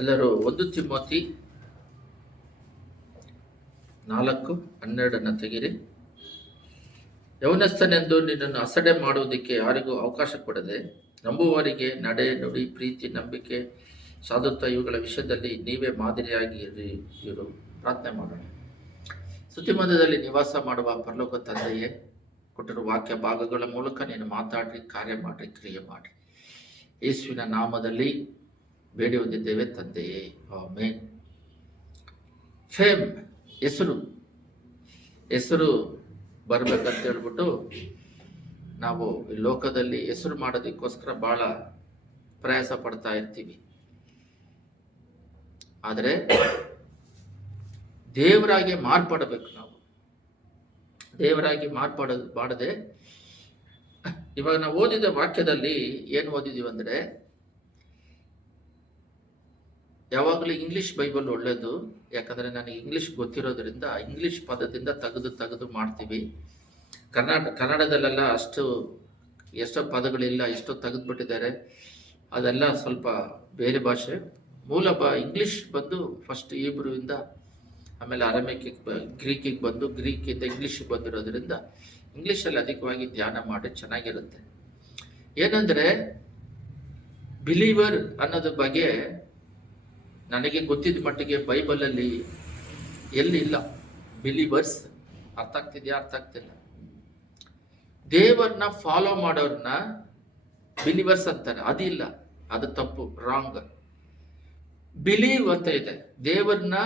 ಎಲ್ಲರೂ 1 ತಿಮೋಥಿ 4:12 ತೆಗಿರಿ. ಯೌವನಸ್ಥನೆಂದು ನಿನ್ನನ್ನು ಅಸಡೆ ಮಾಡುವುದಕ್ಕೆ ಯಾರಿಗೂ ಅವಕಾಶ ಕೊಡದೆ, ನಂಬುವವರಿಗೆ ನಡೆ, ನುಡಿ, ಪ್ರೀತಿ, ನಂಬಿಕೆ, ಸಾಧುತ್ವ ಇವುಗಳ ವಿಷಯದಲ್ಲಿ ನೀವೇ ಮಾದರಿಯಾಗಿ ಇರು. ಪ್ರಾರ್ಥನೆ ಮಾಡೋಣ. ಸ್ತುತಿಮಂದಿರದಲ್ಲಿ ನಿವಾಸ ಮಾಡುವ ಪರಲೋಕ ತಂದೆಯೇ, ಕೊಟ್ಟಿರುವ ವಾಕ್ಯ ಭಾಗಗಳ ಮೂಲಕ ನೀನು ಮಾತಾಡ್ರಿ, ಕಾರ್ಯ ಮಾಡ್ರಿ, ಕ್ರಿಯೆ ಮಾಡ್ರಿ. ಯೇಸುವಿನ ನಾಮದಲ್ಲಿ ಬೇಡಿ ಹೊಂದಿದ್ದೇವೆ ತಂದೆಯೇ, ಆಮೆನ್. ಫೇಮ್, ಹೆಸರು ಬರ್ಬೇಕಂತ ಹೇಳ್ಬಿಟ್ಟು ನಾವು ಈ ಲೋಕದಲ್ಲಿ ಹೆಸರು ಮಾಡೋದಕ್ಕೋಸ್ಕರ ಬಹಳ ಪ್ರಯಾಸ ಪಡ್ತಾ ಇರ್ತೀವಿ. ಆದರೆ ದೇವರಾಗಿ ಮಾರ್ಪಡಬೇಕು. ನಾವು ದೇವರಾಗಿ ಮಾಡದೆ ಇವಾಗ ನಾವು ಓದಿದ ವಾಕ್ಯದಲ್ಲಿ ಏನು ಓದಿದೀವಿ ಅಂದ್ರೆ, ಯಾವಾಗಲೂ ಇಂಗ್ಲಿಷ್ ಬೈಬಲ್ ಒಳ್ಳೇದು. ಯಾಕಂದ್ರೆ ನನಗೆ ಇಂಗ್ಲಿಷ್ ಗೊತ್ತಿರೋದ್ರಿಂದ ಇಂಗ್ಲಿಷ್ ಪದದಿಂದ ತೆಗೆದು ಮಾಡ್ತೀವಿ. ಕನ್ನಡದಲ್ಲೆಲ್ಲ ಎಷ್ಟೋ ಪದಗಳಿಲ್ಲ, ಎಷ್ಟೋ ತೆಗೆದುಬಿಟ್ಟಿದ್ದಾರೆ. ಅದೆಲ್ಲ ಸ್ವಲ್ಪ ಬೇರೆ ಭಾಷೆ. ಇಂಗ್ಲಿಷ್ ಬಂದು ಫಸ್ಟ್ ಹೀಬ್ರುವಿಂದ, ಆಮೇಲೆ ಅರಮಿಕ್ಕಿಗೆ, ಗ್ರೀಕಿಗೆ ಬಂದು, ಗ್ರೀಕಿಂದ ಇಂಗ್ಲಿಷ್ಗೆ ಬಂದಿರೋದ್ರಿಂದ ಇಂಗ್ಲೀಷಲ್ಲಿ ಅಧಿಕವಾಗಿ ಧ್ಯಾನ ಮಾಡಿ ಚೆನ್ನಾಗಿರುತ್ತೆ. ಏನಂದ್ರೆ ಬಿಲೀವರ್ ಅನ್ನೋದ್ರ ಬಗ್ಗೆ ನನಗೆ ಗೊತ್ತಿದ್ದ ಮಟ್ಟಿಗೆ ಬೈಬಲಲ್ಲಿ ಎಲ್ಲಿ ಇಲ್ಲ. ಬಿಲೀವರ್ಸ್ ಅರ್ಥ ಆಗ್ತಿದೆಯಾ? ಅರ್ಥ ಆಗ್ತಿಲ್ಲ. ದೇವರನ್ನ ಫಾಲೋ ಮಾಡೋರ್ನ ಬಿಲೀವರ್ಸ್ ಅಂತಾರೆ. ಅದಿಲ್ಲ, ಅದು ತಪ್ಪು, ರಾಂಗ್. ಬಿಲೀವ್ ಅಂತ ಇದೆ. ದೇವರನ್ನ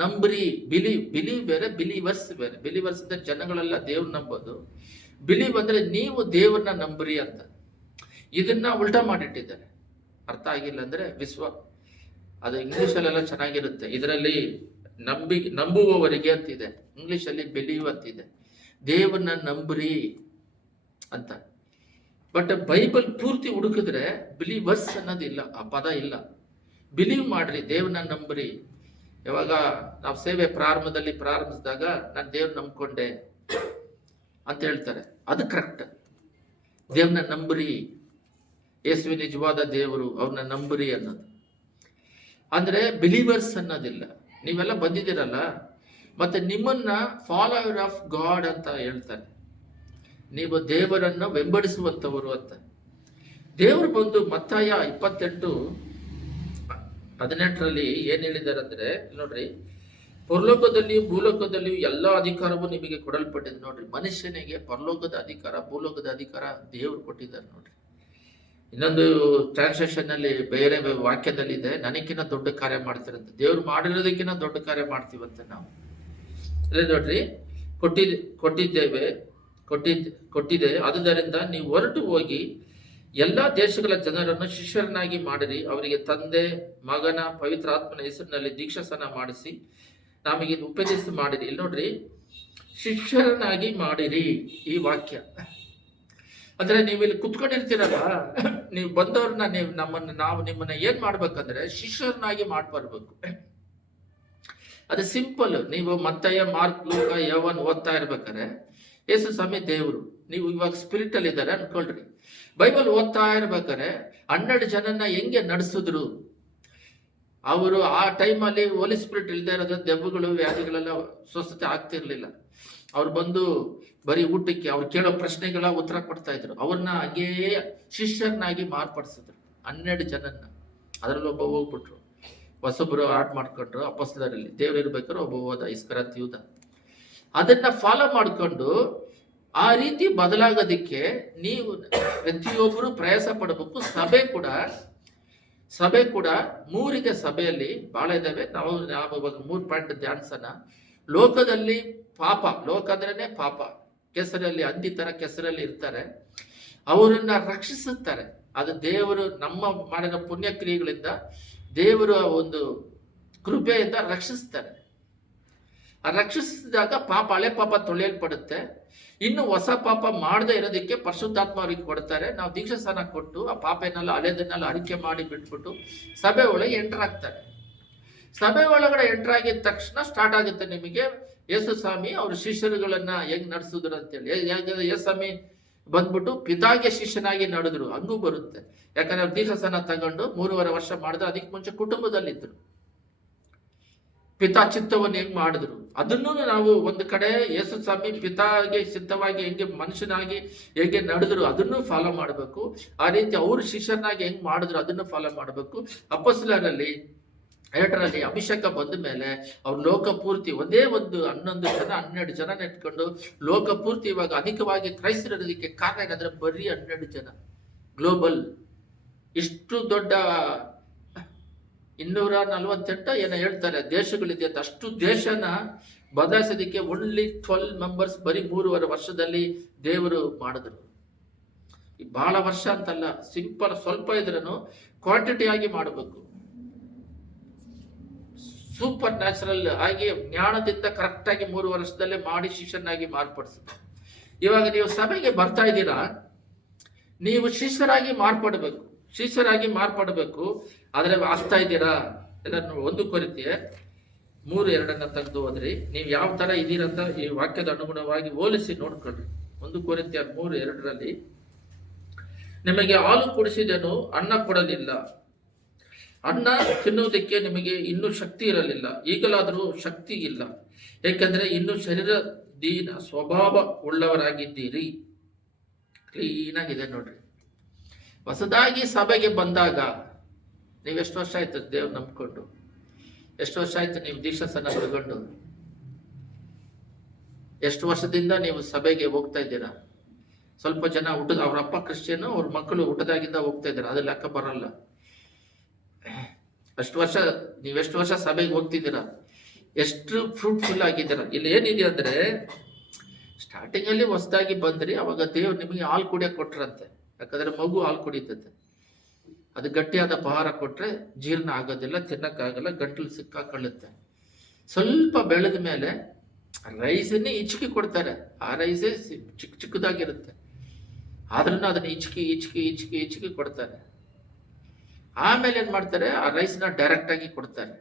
ನಂಬ್ರಿ. ಬಿಲೀವ್ ಬೇರೆ, ಬಿಲೀವರ್ಸ್ ಬೇರೆ. ಬಿಲೀವರ್ಸ್ ಅಂದ್ರೆ ಜನಗಳೆಲ್ಲ ದೇವ್ರ ನಂಬೋದು. ಬಿಲೀವ್ ಅಂದ್ರೆ ನೀವು ದೇವ್ರನ್ನ ನಂಬ್ರಿ ಅಂತ. ಇದನ್ನ ಉಲ್ಟಾ ಮಾಡಿಟ್ಟಿದ್ದಾರೆ. ಅರ್ಥ ಆಗಿಲ್ಲ ಅಂದ್ರೆ ಅದು ಇಂಗ್ಲೀಷಲ್ಲೆಲ್ಲ ಚೆನ್ನಾಗಿರುತ್ತೆ. ಇದರಲ್ಲಿ ನಂಬುವವರಿಗೆ ಅಂತಿದೆ, ಇಂಗ್ಲೀಷಲ್ಲಿ ಬಿಲೀವ್ ಅಂತಿದೆ. ದೇವರನ್ನ ನಂಬ್ರಿ ಅಂತ. ಬಟ್ ಬೈಬಲ್ ಪೂರ್ತಿ ಹುಡುಕಿದ್ರೆ ಬಿಲೀವರ್ಸ್ ಅನ್ನೋದಿಲ್ಲ, ಆ ಪದ ಇಲ್ಲ. ಬಿಲೀವ್ ಮಾಡ್ರಿ, ದೇವ್ರನ್ನ ನಂಬ್ರಿ. ಯಾವಾಗ ನಾವು ಸೇವೆ ಪ್ರಾರಂಭಿಸಿದಾಗ ನಾನು ದೇವ್ರ ನಂಬ್ಕೊಂಡೆ ಅಂತ ಹೇಳ್ತಾರೆ, ಅದು ಕರೆಕ್ಟ್. ದೇವ್ರನ್ನ ನಂಬ್ರಿ, ಯೇಸುವೆ ನಿಜವಾದ ದೇವರು, ಅವ್ರನ್ನ ನಂಬ್ರಿ ಅನ್ನೋದು. ಅಂದ್ರೆ ಬಿಲೀವರ್ಸ್ ಅನ್ನೋದಿಲ್ಲ. ನೀವೆಲ್ಲ ಬಂದಿದ್ದೀರಲ್ಲ, ಮತ್ತೆ ನಿಮ್ಮನ್ನ ಫಾಲೋವರ್ ಆಫ್ ಗಾಡ್ ಅಂತ ಹೇಳ್ತಾರೆ. ನೀವು ದೇವರನ್ನು ಬೆಂಬಡಿಸುವಂತವರು ಅಂತ. ದೇವರು ಬಂದು ಮತ್ತಾಯ 28:18 ಏನ್ ಹೇಳಿದ್ದಾರೆ ಅಂದ್ರೆ, ನೋಡ್ರಿ, ಪರಲೋಕದಲ್ಲಿಯೂ ಭೂಲೋಕದಲ್ಲಿಯೂ ಎಲ್ಲ ಅಧಿಕಾರವೂ ನಿಮಗೆ ಕೊಡಲ್ಪಟ್ಟಿದೆ. ನೋಡ್ರಿ, ಮನುಷ್ಯನಿಗೆ ಪರಲೋಕದ ಅಧಿಕಾರ, ಭೂಲೋಕದ ಅಧಿಕಾರ ದೇವರು ಕೊಟ್ಟಿದ್ದಾರೆ. ನೋಡ್ರಿ, ಇನ್ನೊಂದು ಟ್ರಾನ್ಸ್ಲೇಷನ್ ಅಲ್ಲಿ ಬೇರೆ ವಾಕ್ಯದಲ್ಲಿ ಇದೆ, ನನಗಿನ್ನ ದೊಡ್ಡ ಕಾರ್ಯ ಮಾಡ್ತಾರಂತೆ. ದೇವ್ರು ಮಾಡಿರೋದಕ್ಕಿಂತ ದೊಡ್ಡ ಕಾರ್ಯ ಮಾಡ್ತೀವಂತೆ ನಾವು. ಅದೇ ನೋಡ್ರಿ, ಕೊಟ್ಟಿದೆ. ಆದುದರಿಂದ ನೀವು ಹೊರಟು ಹೋಗಿ ಎಲ್ಲ ದೇಶಗಳ ಜನರನ್ನು ಶಿಷ್ಯರನ್ನಾಗಿ ಮಾಡಿರಿ. ಅವರಿಗೆ ತಂದೆ, ಮಗನ, ಪವಿತ್ರ ಆತ್ಮನ ಹೆಸರಿನಲ್ಲಿ ದೀಕ್ಷಾಸ್ನಾನ ಮಾಡಿಸಿ ನಮಗೆ ಉಪದೇಶ ಮಾಡಿರಿ. ಇಲ್ಲಿ ನೋಡ್ರಿ, ಶಿಷ್ಯರನ್ನಾಗಿ ಮಾಡಿರಿ. ಈ ವಾಕ್ಯ ಅಂದ್ರೆ ನೀವು ಇಲ್ಲಿ ಕುತ್ಕೊಂಡಿರ್ತೀರಲ್ಲ, ನೀವು ಬಂದವ್ರನ್ನ ನಾವು ನಿಮ್ಮನ್ನ ಏನ್ ಮಾಡ್ಬೇಕಂದ್ರೆ ಶಿಷ್ಯರನ್ನಾಗಿ ಮಾಡ್ಬರ್ಬೇಕು. ಅದು ಸಿಂಪಲ್. ನೀವು ಮತ್ತಾಯ, ಮಾರ್ಕ್, ಲೂಕ, ಯೋವಾನ್ ಓದ್ತಾ ಇರ್ಬೇಕಾರೆ ಯೇಸು ಸ್ವಾಮಿ ದೇವರು, ನೀವು ಇವಾಗ ಸ್ಪಿರಿಟ್ ಅಲ್ಲಿ ಇದ್ದಾರೆ ಅನ್ಕೊಳ್ರಿ. ಬೈಬಲ್ ಓದ್ತಾ ಇರ್ಬೇಕಾರೆ 12 ಜನನ್ನ ಹೆಂಗೆ ನಡೆಸಿದ್ರು ಅವರು. ಆ ಟೈಮಲ್ಲಿ ಹೋಲಿ ಸ್ಪಿರಿಟ್ ಇಲ್ದೇ ಇರೋದ್ರ ದೆವ್ವಗಳು, ವ್ಯಾಧಿಗಳೆಲ್ಲ ಸ್ವಸ್ಥತೆ ಆಗ್ತಿರ್ಲಿಲ್ಲ. ಅವ್ರು ಬಂದು ಬರೀ ಊಟಕ್ಕೆ ಅವ್ರು ಕೇಳೋ ಪ್ರಶ್ನೆಗಳ ಉತ್ತರ ಕೊಡ್ತಾ ಇದ್ರು. ಅವ್ರನ್ನ ಹಂಗೇ ಶಿಷ್ಯರನ್ನಾಗಿ ಮಾರ್ಪಡಿಸಿದ್ರು 12 ಜನನ್ನ. ಅದರಲ್ಲಿ ಒಬ್ಬ ಹೋಗ್ಬಿಟ್ರು, ಹೊಸೊಬ್ಬರು ಆಟ ಮಾಡ್ಕೊಂಡ್ರು. ಅಪೊಸ್ತಲರಲ್ಲಿ ದೇವ್ರು ಇರ್ಬೇಕಾದ್ರೆ ಒಬ್ಬ ಹೋದ, ಇಸ್ಕರಿಯೋತ ಯೂದ. ಅದನ್ನ ಫಾಲೋ ಮಾಡ್ಕೊಂಡು ಆ ರೀತಿ ಬದಲಾಗೋದಿಕ್ಕೆ ನೀವು ಪ್ರತಿಯೊಬ್ಬರು ಪ್ರಯಾಸ ಪಡಬೇಕು. ಸಭೆ ಕೂಡ 3 ಇದೆ. ಸಭೆಯಲ್ಲಿ ಬಹಳ ಇದಾವೆ. ನಾವು ಇವಾಗ 3 ಪಾಯಿಂಟ್ ಧ್ಯಾನಿಸೋಣ. ಲೋಕದಲ್ಲಿ ಪಾಪ, ಲೋಕ ಅಂದ್ರೇನೆ ಪಾಪ, ಕೆಸರಲ್ಲಿ ಹಂದಿ ತರ ಕೆಸರಲ್ಲಿ ಇರ್ತಾರೆ. ಅವರನ್ನ ರಕ್ಷಿಸುತ್ತಾರೆ. ಅದು ದೇವರು ನಮ್ಮ ಮಾಡಿದ ಪುಣ್ಯಕ್ರಿಯೆಗಳಿಂದ, ದೇವರ ಒಂದು ಕೃಪೆಯಿಂದ ರಕ್ಷಿಸ್ತಾರೆ. ಆ ರಕ್ಷಿಸಿದಾಗ ಪಾಪ, ಹಳೆ ಪಾಪ ತೊಳೆಯಲ್ಪಡುತ್ತೆ. ಇನ್ನು ಹೊಸ ಪಾಪ ಮಾಡದೇ ಇರೋದಕ್ಕೆ ಪರಿಶುದ್ಧಾತ್ಮ ಅವರಿಗೆ ಕೊಡ್ತಾರೆ. ನಾವು ದೀಕ್ಷಾಸ್ನಾನ ಕೊಟ್ಟು ಆ ಪಾಪ ಏನೆಲ್ಲ ಹಳೆದನ್ನೆಲ್ಲ ಅರಿಕೆ ಮಾಡಿ ಬಿಟ್ಬಿಟ್ಟು ಸಭೆ ಒಳಗೆ ಎಂಟರ್ ಆಗ್ತಾರೆ. ಸಭೆ ಒಳಗಡೆ ಎಂಟರ್ ಆಗಿದ ತಕ್ಷಣ ಸ್ಟಾರ್ಟ್ ಆಗುತ್ತೆ ನಿಮಗೆ ಯೇಸು ಸ್ವಾಮಿ ಅವ್ರ ಶಿಷ್ಯರುಗಳನ್ನ ಹೆಂಗ್ ನಡೆಸಿದ್ರು ಅಂತೇಳಿ. ಯೇಸು ಸ್ವಾಮಿ ಬಂದ್ಬಿಟ್ಟು ಪಿತಾಗೆ ಶಿಷ್ಯನಾಗಿ ನಡೆದ್ರು, ಹಂಗೂ ಬರುತ್ತೆ. ಯಾಕಂದ್ರೆ ಅವ್ರು ದೀಕ್ಷಾಸ್ನಾನ ತಗೊಂಡು 3.5 ವರ್ಷ ಮಾಡಿದ್ರು. ಅದಕ್ಕೆ ಮುಂಚೆ ಕುಟುಂಬದಲ್ಲಿದ್ರು. ಪಿತಾ ಚಿತ್ತವನ್ನು ಹೆಂಗ್ ಮಾಡಿದ್ರು ಅದನ್ನು ನಾವು ಒಂದು ಕಡೆ ಯೇಸು ಸ್ವಾಮಿ ಪಿತಾಗೆ ಸಿದ್ಧವಾಗಿ ಹೆಂಗೆ ಮನುಷ್ಯನಾಗಿ ಹೇಗೆ ನಡೆದ್ರು ಅದನ್ನು ಫಾಲೋ ಮಾಡಬೇಕು. ಆ ರೀತಿ ಅವರು ಶಿಷ್ಯನಾಗಿ ಹೆಂಗ್ ಮಾಡಿದ್ರು ಅದನ್ನು ಫಾಲೋ ಮಾಡಬೇಕು. ಅಪೊಸ್ತಲರಲ್ಲಿ 2ರಲ್ಲಿ ಅಭಿಷೇಕ ಬಂದ ಮೇಲೆ ಅವ್ರು ಲೋಕಪೂರ್ತಿ ಒಂದೇ ಒಂದು 11 ಜನ 12 ಜನ ನೆಟ್ಕೊಂಡು ಲೋಕಪೂರ್ತಿ ಇವಾಗ ಅಧಿಕವಾಗಿ ಕ್ರೈಸ್ತರಿರೋದಕ್ಕೆ ಕಾರಣ ಏನಂದ್ರೆ ಬರೀ 12 ಜನ. ಗ್ಲೋಬಲ್ ಇಷ್ಟು ದೊಡ್ಡ 248 ಏನೋ ಹೇಳ್ತಾರೆ ದೇಶಗಳಿದೆ ಅಂತ, ಅಷ್ಟು ದೇಶನ ಬದಲಾಯಿಸೋದಕ್ಕೆ ಓನ್ಲಿ 12 ಮೆಂಬರ್ಸ್ ಬರೀ 3.5 ವರ್ಷದಲ್ಲಿ ದೇವರು ಮಾಡಿದ್ರು. ಬಹಳ ವರ್ಷ ಅಂತಲ್ಲ, ಸಿಂಪಲ್ ಸ್ವಲ್ಪ ಇದ್ರೂ ಕ್ವಾಂಟಿಟಿ ಆಗಿ ಮಾಡಬೇಕು. ಸೂಪರ್ ನ್ಯಾಚುರಲ್ ಆಗಿ ಜ್ಞಾನದಿಂದ ಕರೆಕ್ಟ್ ಆಗಿ 3 ವರ್ಷದಲ್ಲೇ ಮಾಡಿ ಶಿಷ್ಯನಾಗಿ ಮಾರ್ಪಡಿಸ್ಬೇಕು. ಇವಾಗ ನೀವು ಸಭೆಗೆ ಬರ್ತಾ ಇದ್ದೀರಾ, ನೀವು ಶಿಷ್ಯರಾಗಿ ಮಾರ್ಪಡಬೇಕು. ಆದ್ರೆ ಆಗ್ತಾ ಇದ್ದೀರಾ ಎಲ್ಲ? 1 ಕೊರಿಂಥಿಯ 3:2 ತೆಗೆದು ಹೋದ್ರಿ, ನೀವು ಯಾವ ತರ ಇದ್ದೀರಂತ ಈ ವಾಕ್ಯದ ಅನುಗುಣವಾಗಿ ಹೋಲಿಸಿ ನೋಡ್ಕೊಳ್ರಿ. 1 ಕೊರಿಂಥಿಯ 3:2 ನಿಮಗೆ ಹಾಲು ಕುಡಿಸಿದನು, ಅನ್ನ ಕೊಡಲಿಲ್ಲ. ಅನ್ನ ತಿನ್ನುವುದಕ್ಕೆ ನಿಮಗೆ ಇನ್ನೂ ಶಕ್ತಿ ಇರಲಿಲ್ಲ, ಈಗಲಾದರೂ ಶಕ್ತಿ ಇಲ್ಲ, ಏಕೆಂದ್ರೆ ಇನ್ನು ಶರೀರದೀನ ಸ್ವಭಾವ ಉಳ್ಳವರಾಗಿದ್ದೀರಿ. ಕ್ಲೀನಾಗಿದೆ ನೋಡ್ರಿ. ಹೊಸದಾಗಿ ಸಭೆಗೆ ಬಂದಾಗ ನೀವೆಷ್ಟು ವರ್ಷ ಆಯ್ತು ದೇವ್ರು ನಂಬ್ಕೊಂಡು? ಎಷ್ಟು ವರ್ಷ ಆಯ್ತು ನೀವು ದೀಕ್ಷಾಸ್ನಾನ ತಗೊಂಡು? ಎಷ್ಟು ವರ್ಷದಿಂದ ನೀವು ಸಭೆಗೆ ಹೋಗ್ತಾ ಇದ್ದೀರಾ? ಸ್ವಲ್ಪ ಜನ ಅವ್ರ ಅಪ್ಪ ಕ್ರಿಶ್ಚಿಯನ್, ಅವ್ರ ಮಕ್ಕಳು ಹುಟ್ಟದಾಗಿಂದ ಹೋಗ್ತಾ ಇದ್ದಾರೆ, ಅದು ಲೆಕ್ಕ ಬರಲ್ಲ. ನೀವೆಷ್ಟು ವರ್ಷ ಸಭೆಗೆ ಹೋಗ್ತಿದ್ದೀರಾ? ಎಷ್ಟು ಫ್ರೂಟ್ಫುಲ್ ಆಗಿದ್ದೀರಾ? ಇಲ್ಲಿ ಏನಿದೆ ಅಂದ್ರೆ, ಸ್ಟಾರ್ಟಿಂಗ್ ಅಲ್ಲಿ ಹೊಸದಾಗಿ ಬಂದ್ರಿ, ಅವಾಗ ದೇವ್ರು ನಿಮಗೆ ಹಾಲು ಕುಡಿಯಕ್ಕೆ ಕೊಟ್ರಂತೆ. ಯಾಕಂದ್ರೆ ಮಗು ಹಾಲು ಕುಡಿತದೆ, ಅದು ಗಟ್ಟಿಯಾದ ಆಹಾರ ಕೊಟ್ರೆ ಜೀರ್ಣ ಆಗೋದಿಲ್ಲ, ತಿನ್ನಕ್ಕಾಗಲ್ಲ, ಗಂಟಲು ಸಿಕ್ಕಾಕೊಳ್ಳುತ್ತೆ. ಸ್ವಲ್ಪ ಬೆಳೆದ ಮೇಲೆ ರೈಸನ್ನೇ ಇಚ್ಕಿ ಕೊಡ್ತಾರೆ. ಆ ರೈಸೇ ಚಿಕ್ಕದಾಗಿರುತ್ತೆ, ಆದ್ರೂ ಅದನ್ನ ಇಚ್ಕಿ ಕೊಡ್ತಾರೆ. ಆಮೇಲೆ ಏನ್ ಮಾಡ್ತಾರೆ, ಆ ರೈಸ್ನ ಡೈರೆಕ್ಟ್ ಆಗಿ ಕೊಡ್ತಾರೆ.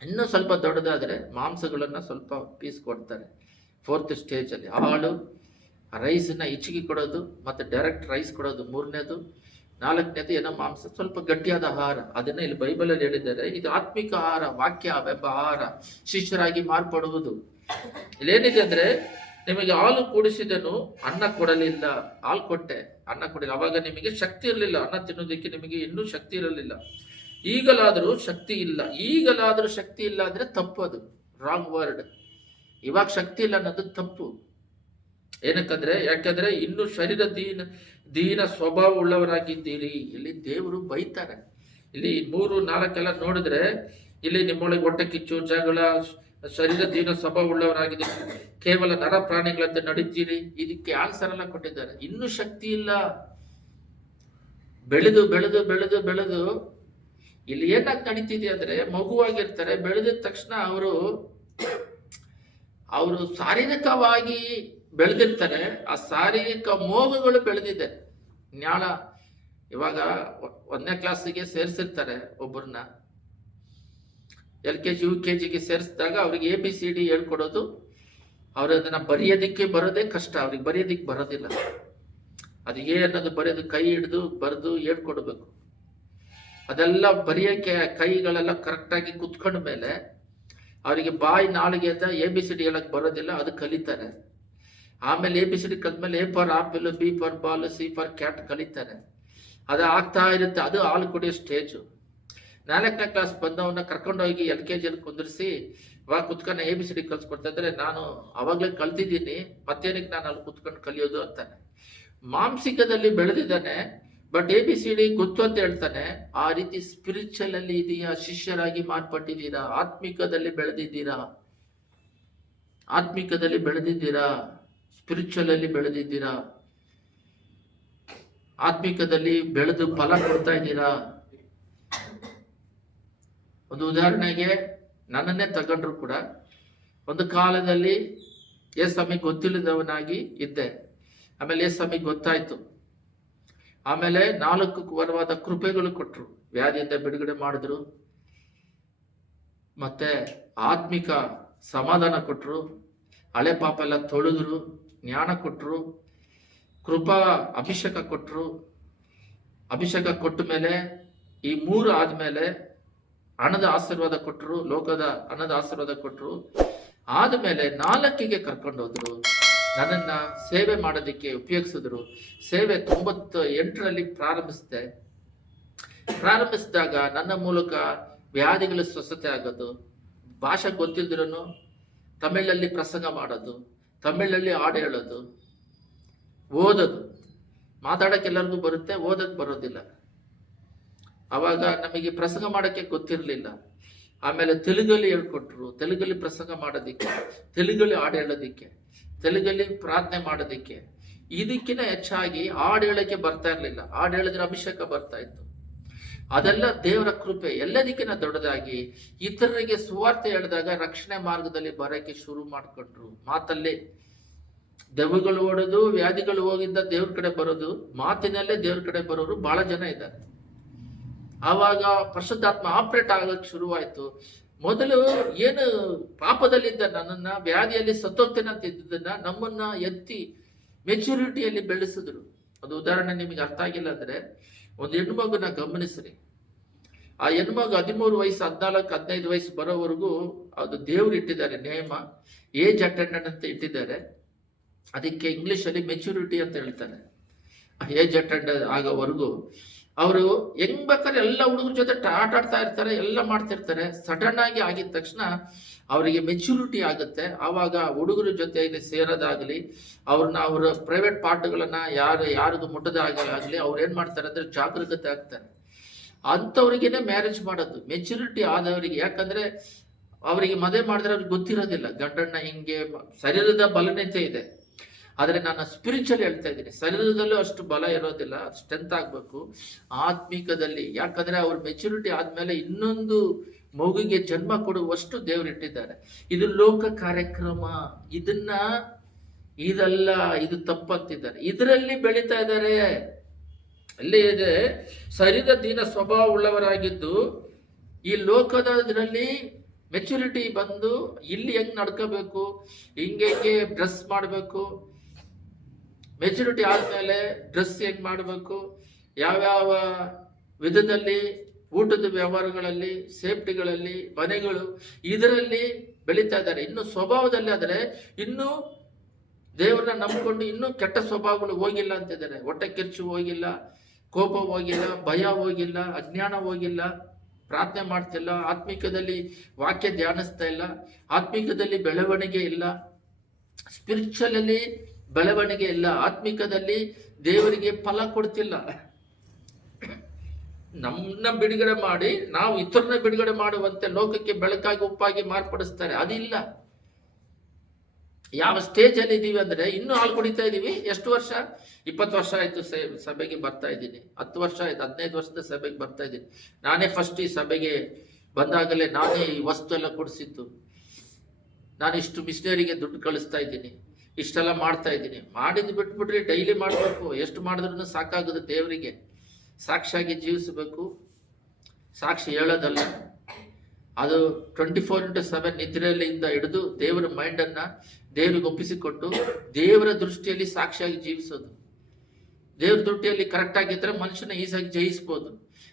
ಇನ್ನೂ ಸ್ವಲ್ಪ ದೊಡ್ಡದಾದ್ರೆ ಮಾಂಸಗಳನ್ನ ಸ್ವಲ್ಪ ಪೀಸ್ ಕೊಡ್ತಾರೆ. 4th ಸ್ಟೇಜ್ ಅಲ್ಲಿ ಹಾಲು, ರೈಸನ್ನ ಇಚ್ಕಿ ಕೊಡೋದು, ಮತ್ತೆ ಡೈರೆಕ್ಟ್ ರೈಸ್ ಕೊಡೋದು 3ನೇದು. 4ನೇದು ಏನೋ ಮಾಂಸ, ಸ್ವಲ್ಪ ಗಟ್ಟಿಯಾದ ಆಹಾರ. ಅದನ್ನ ಇಲ್ಲಿ ಬೈಬಲ್ ಅಲ್ಲಿ ಹೇಳಿದ್ದಾರೆ, ಇದು ಆತ್ಮಿಕ ಆಹಾರ, ವಾಕ್ಯವೆಂಬ ಆಹಾರ, ಶಿಷ್ಯರಾಗಿ ಮಾರ್ಪಡುವುದು. ಇಲ್ಲೇನಿದೆ ಅಂದ್ರೆ, ನಿಮಗೆ ಹಾಲು ಕುಡಿಸಿದನು, ಅನ್ನ ಕೊಡಲಿಲ್ಲ. ಹಾಲು ಕೊಟ್ಟೆ, ಅನ್ನ ಕೊಡಲಿಲ್ಲ. ಅವಾಗ ನಿಮಗೆ ಶಕ್ತಿ ಇರಲಿಲ್ಲ, ಅನ್ನ ತಿನ್ನೋದಕ್ಕೆ ನಿಮಗೆ ಇನ್ನೂ ಶಕ್ತಿ ಇರಲಿಲ್ಲ. ಈಗಲಾದರೂ ಶಕ್ತಿ ಇಲ್ಲ ಅಂದ್ರೆ ತಪ್ಪು, ಅದು ರಾಂಗ್ ವರ್ಡ್. ಇವಾಗ ಶಕ್ತಿ ಇಲ್ಲ ಅನ್ನೋದು ತಪ್ಪು. ಯಾಕಂದ್ರೆ ಇನ್ನು ಶರೀರ ದೀನ ಸ್ವಭಾವ ಉಳ್ಳವರಾಗಿದ್ದೀರಿ. ಇಲ್ಲಿ ದೇವರು ಬೈತಾರೆ. ಇಲ್ಲಿ 3-4 ನೋಡಿದ್ರೆ, ಇಲ್ಲಿ ನಿಮ್ಮೊಳಗೆ ಹೊಟ್ಟೆ ಕಿಚ್ಚು, ಜಗಳ, ಶರೀರ ದೀನ ಸ್ವಭಾವ ಉಳ್ಳವರಾಗಿದೆ, ಕೇವಲ ನರ ಪ್ರಾಣಿಗಳಂತೆ ನಡೀತೀರಿ. ಇದಕ್ಕೆ ಆನ್ಸರ್ ಎಲ್ಲ ಕೊಟ್ಟಿದ್ದಾರೆ. ಇನ್ನೂ ಶಕ್ತಿ ಇಲ್ಲ. ಬೆಳೆದು ಇಲ್ಲಿ ಏನಾಗಿ ನಡೀತಿದೆ ಅಂದ್ರೆ, ಮಗುವಾಗಿರ್ತಾರೆ, ಬೆಳೆದ ತಕ್ಷಣ ಅವರು ಶಾರೀರಿಕವಾಗಿ ಬೆಳೆದಿರ್ತಾರೆ. ಆ ಶಾರೀರಿಕ ಮೋಹಗಳು ಬೆಳೆದಿದೆ. ಜ್ಞಾನ ಇವಾಗ 1ನೇ ಕ್ಲಾಸಿಗೆ ಸೇರಿಸಿರ್ತಾರೆ ಒಬ್ಬರನ್ನ, LKG UKGಗೆ ಸೇರಿಸಿದಾಗ ಅವ್ರಿಗೆ ABCD ಹೇಳ್ಕೊಡೋದು, ಅವ್ರು ಅದನ್ನ ಬರೆಯೋದಿಕ್ಕೆ ಬರೋದೇ ಕಷ್ಟ. ಅವ್ರಿಗೆ ಬರೆಯೋದಿಕ್ಕೆ ಬರೋದಿಲ್ಲ. ಅದು ಅನ್ನೋದು ಬರೆಯೋದು ಕೈ ಹಿಡಿದು ಬರೆದು ಹೇಳ್ಕೊಡ್ಬೇಕು. ಅದೆಲ್ಲ ಬರೆಯೋಕ್ಕೆ ಕೈಗಳೆಲ್ಲ ಕರೆಕ್ಟಾಗಿ ಕುತ್ಕೊಂಡ ಮೇಲೆ ಅವರಿಗೆ ಬಾಯಿ ನಾಲಿಗೆ ಅಂತ ABCD ಹೇಳಕ್ ಬರೋದಿಲ್ಲ, ಅದು ಕಲಿತಾರೆ. ಆಮೇಲೆ ABCD ಕಲ್ತ್ಮೇಲೆ A for apple, B for ball, C for cat ಕಲಿತಾರೆ. ಅದು ಆಗ್ತಾ ಇರುತ್ತೆ. ಅದು ಹಾಲು ಕುಡಿಯೋ ಸ್ಟೇಜು. 4ನೇ ಕ್ಲಾಸ್ ಬಂದವನ್ನ ಕರ್ಕೊಂಡೋಗಿ LKG ಕುಂದಿರಿಸಿ ಇವಾಗ ಕುತ್ಕೊಂಡು ABCD ಕಲ್ಸ್ಕೊಡ್ತಾ ಇದ್ರೆ, ನಾನು ಅವಾಗಲೇ ಕಲ್ತಿದ್ದೀನಿ, ಮತ್ತೇನಕ್ಕೆ ನಾನು ಅಲ್ಲಿ ಕುತ್ಕೊಂಡು ಕಲಿಯೋದು ಅಂತಾನೆ. ಮಾನಸಿಕದಲ್ಲಿ ಬೆಳೆದಿದ್ದಾನೆ, ಬಟ್ ABCD ಗೊತ್ತು ಅಂತ ಹೇಳ್ತಾನೆ. ಆ ರೀತಿ ಸ್ಪಿರಿಚುವಲ್ ಅಲ್ಲಿ ಇದೆಯಾ? ಶಿಷ್ಯರಾಗಿ ಮಾರ್ಪಟ್ಟಿದ್ದೀರಾ? ಆತ್ಮಿಕದಲ್ಲಿ ಬೆಳೆದಿದ್ದೀರಾ? ಸ್ಪಿರಿಚುವಲ್ ಅಲ್ಲಿ ಬೆಳೆದಿದ್ದೀರಾ? ಆತ್ಮಿಕದಲ್ಲಿ ಬೆಳೆದು ಫಲ ಕೊಡ್ತಾ ಇದ್ದೀರಾ? ಒಂದು ಉದಾಹರಣೆಗೆ ನನ್ನನ್ನೇ ತಗೊಂಡ್ರು ಕೂಡ, ಒಂದು ಕಾಲದಲ್ಲಿ ಯೇಸುಸ್ವಾಮಿ ಗೊತ್ತಿಲ್ಲದವನಾಗಿ ಇದ್ದೆ. ಆಮೇಲೆ ಯೇಸುಸ್ವಾಮಿ ಗೊತ್ತಾಯ್ತು. ಆಮೇಲೆ 4 ವರವಾದ ಕೃಪೆಗಳು ಕೊಟ್ಟರು, ವ್ಯಾಧಿಯಿಂದ ಬಿಡುಗಡೆ ಮಾಡಿದ್ರು, ಮತ್ತೆ ಆತ್ಮಿಕ ಸಮಾಧಾನ ಕೊಟ್ಟರು, ಹಳೆ ಪಾಪ ಎಲ್ಲ ತೊಳೆದ್ರು, ಜ್ಞಾನ ಕೊಟ್ಟರು, ಕೃಪಾ ಅಭಿಷೇಕ ಕೊಟ್ಟರು. ಅಭಿಷೇಕ ಕೊಟ್ಟ ಮೇಲೆ ಈ 3 ಆದ್ಮೇಲೆ ಹಣದ ಆಶೀರ್ವಾದ ಕೊಟ್ಟರು, ಲೋಕದ ಹಣದ ಆಶೀರ್ವಾದ ಕೊಟ್ಟರು. ಆದ್ಮೇಲೆ 4ಕ್ಕೆ ಕರ್ಕೊಂಡು ಹೋದ್ರು, ನನ್ನನ್ನ ಸೇವೆ ಮಾಡೋದಕ್ಕೆ ಉಪಯೋಗಿಸಿದ್ರು. ಸೇವೆ 98ರಲ್ಲಿ ಪ್ರಾರಂಭಿಸಿದಾಗ ನನ್ನ ಮೂಲಕ ವ್ಯಾಧಿಗಳ ಸ್ವಸ್ಥತೆ ಆಗೋದು, ಭಾಷೆ ಗೊತ್ತಿಲ್ದಿರೋನು ತಮಿಳಲ್ಲಿ ಪ್ರಸಂಗ ಮಾಡೋದು, ತಮಿಳಲ್ಲಿ ಹಾಡು ಹೇಳೋದು, ಓದೋದು. ಮಾತಾಡಕ್ಕೆ ಎಲ್ಲರಿಗೂ ಬರುತ್ತೆ, ಓದಕ್ಕೆ ಬರೋದಿಲ್ಲ. ಅವಾಗ ನಮಗೆ ಪ್ರಸಂಗ ಮಾಡೋಕ್ಕೆ ಗೊತ್ತಿರಲಿಲ್ಲ. ಆಮೇಲೆ ತೆಲುಗಲ್ಲಿ ಹೇಳ್ಕೊಟ್ರು, ತೆಲುಗಲ್ಲಿ ಪ್ರಸಂಗ ಮಾಡೋದಿಕ್ಕೆ, ತೆಲುಗಲ್ಲಿ ಹಾಡು ಹೇಳೋದಿಕ್ಕೆ, ತೆಲುಗಲ್ಲಿ ಪ್ರಾರ್ಥನೆ ಮಾಡೋದಿಕ್ಕೆ. ಇದಕ್ಕಿಂತ ಹೆಚ್ಚಾಗಿ ಹಾಡು ಹೇಳಕ್ಕೆ ಬರ್ತಾ ಇರಲಿಲ್ಲ. ಹಾಡು ಹೇಳಿದ್ರೆ ಅಭಿಷೇಕ ಬರ್ತಾ ಇತ್ತು. ಅದೆಲ್ಲ ದೇವರ ಕೃಪೆ. ಎಲ್ಲದಕ್ಕಿಂತ ದೊಡ್ಡದಾಗಿ ಇತರರಿಗೆ ಸುವಾರ್ತೆ ಹೇಳಿದಾಗ ರಕ್ಷಣೆ ಮಾರ್ಗದಲ್ಲಿ ಬರೋಕ್ಕೆ ಶುರು ಮಾಡಿಕೊಟ್ರು. ಮಾತಲ್ಲಿ ದೆವ್ವಗಳು ಓಡೋದು, ವ್ಯಾಧಿಗಳು ಹೋಗಿದ್ದ ದೇವ್ರ ಕಡೆ ಬರೋದು, ಮಾತಿನಲ್ಲೇ ದೇವ್ರ ಕಡೆ ಬರೋರು ಬಹಳ ಜನ ಇದ್ದಾರೆ. ಆವಾಗ ಪರಿಶುದ್ಧಾತ್ಮ ಆಪರೇಟ್ ಆಗಕ್ಕೆ ಶುರುವಾಯ್ತು. ಮೊದಲು ಏನು ಪಾಪದಲ್ಲಿದ್ದ ನನ್ನನ್ನ, ವ್ಯಾಧಿಯಲ್ಲಿ ಸತ್ತೋಗ್ತೇನೆ ಅಂತ ಇದ್ದದನ್ನ ನಮ್ಮನ್ನ ಎತ್ತಿ ಮೆಚುರಿಟಿಯಲ್ಲಿ ಬೆಳೆಸಿದ್ರು. ಅದು ಉದಾಹರಣೆ ನಿಮಗೆ ಅರ್ಥ ಆಗಿಲ್ಲ ಅಂದ್ರೆ, ಒಂದು ಹೆಣ್ಮಗುನ ಗಮನಿಸ್ರಿ. ಆ ಹೆಣ್ಮಗು 13 ವಯಸ್ಸು, 14, 15 ವಯಸ್ಸು ಬರೋವರೆಗೂ ಅದು ದೇವ್ರು ಇಟ್ಟಿದ್ದಾರೆ ನೇಮ, ಏಜ್ ಅಟೆಂಡೆಂಟ್ ಅಂತ ಇಟ್ಟಿದ್ದಾರೆ. ಅದಕ್ಕೆ ಇಂಗ್ಲಿಷಲ್ಲಿ ಮೆಚುರಿಟಿ ಅಂತ ಹೇಳ್ತಾರೆ. ಏಜ್ ಅಟೆಂಡ್ ಆಗೋವರೆಗೂ ಅವರು ಹೆಂಗ್ ಬೇಕಾದ್ರೆ ಎಲ್ಲ ಹುಡುಗರ ಜೊತೆ ಆಟ ಆಡ್ತಾ ಇರ್ತಾರೆ, ಎಲ್ಲ ಮಾಡ್ತಿರ್ತಾರೆ. ಸಡನ್ ಆಗಿ ಆಗಿದ ತಕ್ಷಣ ಅವರಿಗೆ ಮೆಚುರಿಟಿ ಆಗುತ್ತೆ. ಆವಾಗ ಹುಡುಗರ ಜೊತೆ ಸೇರೋದಾಗಲಿ, ಅವರ ಪ್ರೈವೇಟ್ ಪಾರ್ಟ್ಗಳನ್ನ ಯಾರಿಗೂ ಮುಟ್ಟದಾಗಲಿ ಅವ್ರು ಏನ್ ಮಾಡ್ತಾರೆ ಅಂದ್ರೆ ಜಾಗರೂಕತೆ ಆಗ್ತಾರೆ. ಅಂಥವ್ರಿಗೇನೆ ಮ್ಯಾರೇಜ್ ಮಾಡೋದು, ಮೆಚುರಿಟಿ ಆದವರಿಗೆ. ಯಾಕಂದ್ರೆ ಅವರಿಗೆ ಮದುವೆ ಮಾಡಿದ್ರೆ ಅವ್ರಿಗೆ ಗೊತ್ತಿರೋದಿಲ್ಲ ಗಂಡಣ್ಣ ಹಿಂಗೆ. ಶರೀರದ ಬಲನತೆ ಇದೆ, ಆದರೆ ನಾನು ಸ್ಪಿರಿಚುವಲ್ ಹೇಳ್ತಾ ಇದ್ದೀನಿ. ಶರೀರದಲ್ಲೂ ಅಷ್ಟು ಬಲ ಇರೋದಿಲ್ಲ, ಸ್ಟ್ರೆಂತ್ ಆಗಬೇಕು ಆತ್ಮಿಕದಲ್ಲಿ. ಯಾಕಂದ್ರೆ ಅವ್ರ ಮೆಚುರಿಟಿ ಆದ್ಮೇಲೆ ಇನ್ನೊಂದು ಮಗುಗೆ ಜನ್ಮ ಕೊಡುವಷ್ಟು ದೇವ್ರು ಇಟ್ಟಿದ್ದಾರೆ. ಇದು ಲೋಕ ಕಾರ್ಯಕ್ರಮ, ಇದಲ್ಲ, ಇದು ತಪ್ಪಂತಿದ್ದಾರೆ. ಇದರಲ್ಲಿ ಬೆಳೀತಾ ಇದ್ದಾರೆ. ಅಲ್ಲಿ ಇದೆ, ಶರೀರ ದೀನ ಸ್ವಭಾವ ಉಳ್ಳವರಾಗಿದ್ದು ಈ ಲೋಕದ ಇದರಲ್ಲಿ ಮೆಚುರಿಟಿ ಬಂದು ಇಲ್ಲಿ ಹೆಂಗ್ ನಡ್ಕೋಬೇಕು, ಹಿಂಗೆ ಡ್ರೆಸ್ ಮಾಡಬೇಕು, ಮೆಚುರಿಟಿ ಆದ್ಮೇಲೆ ಡ್ರೆಸ್ ಹೆಂಗ್ ಮಾಡಬೇಕು, ಯಾವ್ಯಾವ ವಿಧದಲ್ಲಿ, ಊಟದ ವ್ಯವಹಾರಗಳಲ್ಲಿ, ಸೇಫ್ಟಿಗಳಲ್ಲಿ, ಮನೆಗಳು, ಇದರಲ್ಲಿ ಬೆಳೀತಾ ಇದ್ದಾರೆ. ಇನ್ನು ಸ್ವಭಾವದಲ್ಲಿ ಆದರೆ ಇನ್ನೂ ದೇವರನ್ನ ನಂಬಿಕೊಂಡು ಇನ್ನೂ ಕೆಟ್ಟ ಸ್ವಭಾವಗಳು ಹೋಗಿಲ್ಲ ಅಂತಿದ್ದಾರೆ. ಹೊಟ್ಟೆ ಕಿರ್ಚು ಹೋಗಿಲ್ಲ, ಕೋಪ ಹೋಗಿಲ್ಲ, ಭಯ ಹೋಗಿಲ್ಲ, ಅಜ್ಞಾನ ಹೋಗಿಲ್ಲ, ಪ್ರಾರ್ಥನೆ ಮಾಡ್ತಿಲ್ಲ, ಆತ್ಮಿಕದಲ್ಲಿ ವಾಕ್ಯ ಧ್ಯಾನಿಸ್ತಾ ಇಲ್ಲ, ಆತ್ಮಿಕದಲ್ಲಿ ಬೆಳವಣಿಗೆ ಇಲ್ಲ, ಸ್ಪಿರಿಚುವಲ್ ಬೆಳವಣಿಗೆ ಇಲ್ಲ, ಆತ್ಮಿಕದಲ್ಲಿ ದೇವರಿಗೆ ಫಲ ಕೊಡ್ತಿಲ್ಲ. ನಮ್ಮನ್ನ ಬಿಡುಗಡೆ ಮಾಡಿ ನಾವು ಇತರನ್ನ ಬಿಡುಗಡೆ ಮಾಡುವಂತೆ ಲೋಕಕ್ಕೆ ಬೆಳಕಾಗಿ ಉಪ್ಪಾಗಿ ಮಾರ್ಪಡಿಸ್ತಾರೆ. ಅದಿಲ್ಲ. ಯಾವ ಸ್ಟೇಜ್ ಅಲ್ಲಿ ಇದೀವಿ ಅಂದ್ರೆ, ಇನ್ನೂ ಹಾಲು ಕುಡಿತಾ ಇದೀವಿ. ಎಷ್ಟು ವರ್ಷ? 20 ವರ್ಷ ಆಯ್ತು ಸಭೆಗೆ ಬರ್ತಾ ಇದ್ದೀನಿ. 10 ವರ್ಷ ಆಯ್ತು, 15 ವರ್ಷದ ಸಭೆಗೆ ಬರ್ತಾ ಇದ್ದೀನಿ. ನಾನೇ ಫಸ್ಟ್ ಈ ಸಭೆಗೆ ಬಂದಾಗಲೇ ನಾನೇ ಈ ವಸ್ತು ಎಲ್ಲ ಕೊಡಿಸಿದ್ದು. ನಾನು ಇಷ್ಟು ಮಿಷನರಿಗೆ ದುಡ್ಡು ಕಳಿಸ್ತಾ ಇದ್ದೀನಿ, ಇಷ್ಟೆಲ್ಲ ಮಾಡ್ತಾ ಇದ್ದೀನಿ. ಮಾಡಿದ್ದು ಬಿಟ್ಬಿಟ್ರಿ, ಡೈಲಿ ಮಾಡಬೇಕು. ಎಷ್ಟು ಮಾಡಿದ್ರೂ ಸಾಕಾಗೋದು ದೇವರಿಗೆ. ಸಾಕ್ಷಿಯಾಗಿ ಜೀವಿಸಬೇಕು. ಸಾಕ್ಷಿ ಹೇಳೋದಲ್ಲ, ಅದು 24/7 ನಿದ್ರೆಯಿಂದ ಹಿಡಿದು ದೇವರ ಮೈಂಡನ್ನು ದೇವರಿಗೆ ಒಪ್ಪಿಸಿಕೊಟ್ಟು ದೇವರ ದೃಷ್ಟಿಯಲ್ಲಿ ಸಾಕ್ಷಿಯಾಗಿ ಜೀವಿಸೋದು. ದೇವ್ರ ದೃಷ್ಟಿಯಲ್ಲಿ ಕರೆಕ್ಟ್ ಆಗಿದ್ರೆ ಮನುಷ್ಯನ ಈಸಾಗಿ ಜಯಿಸ್ಬೋದು.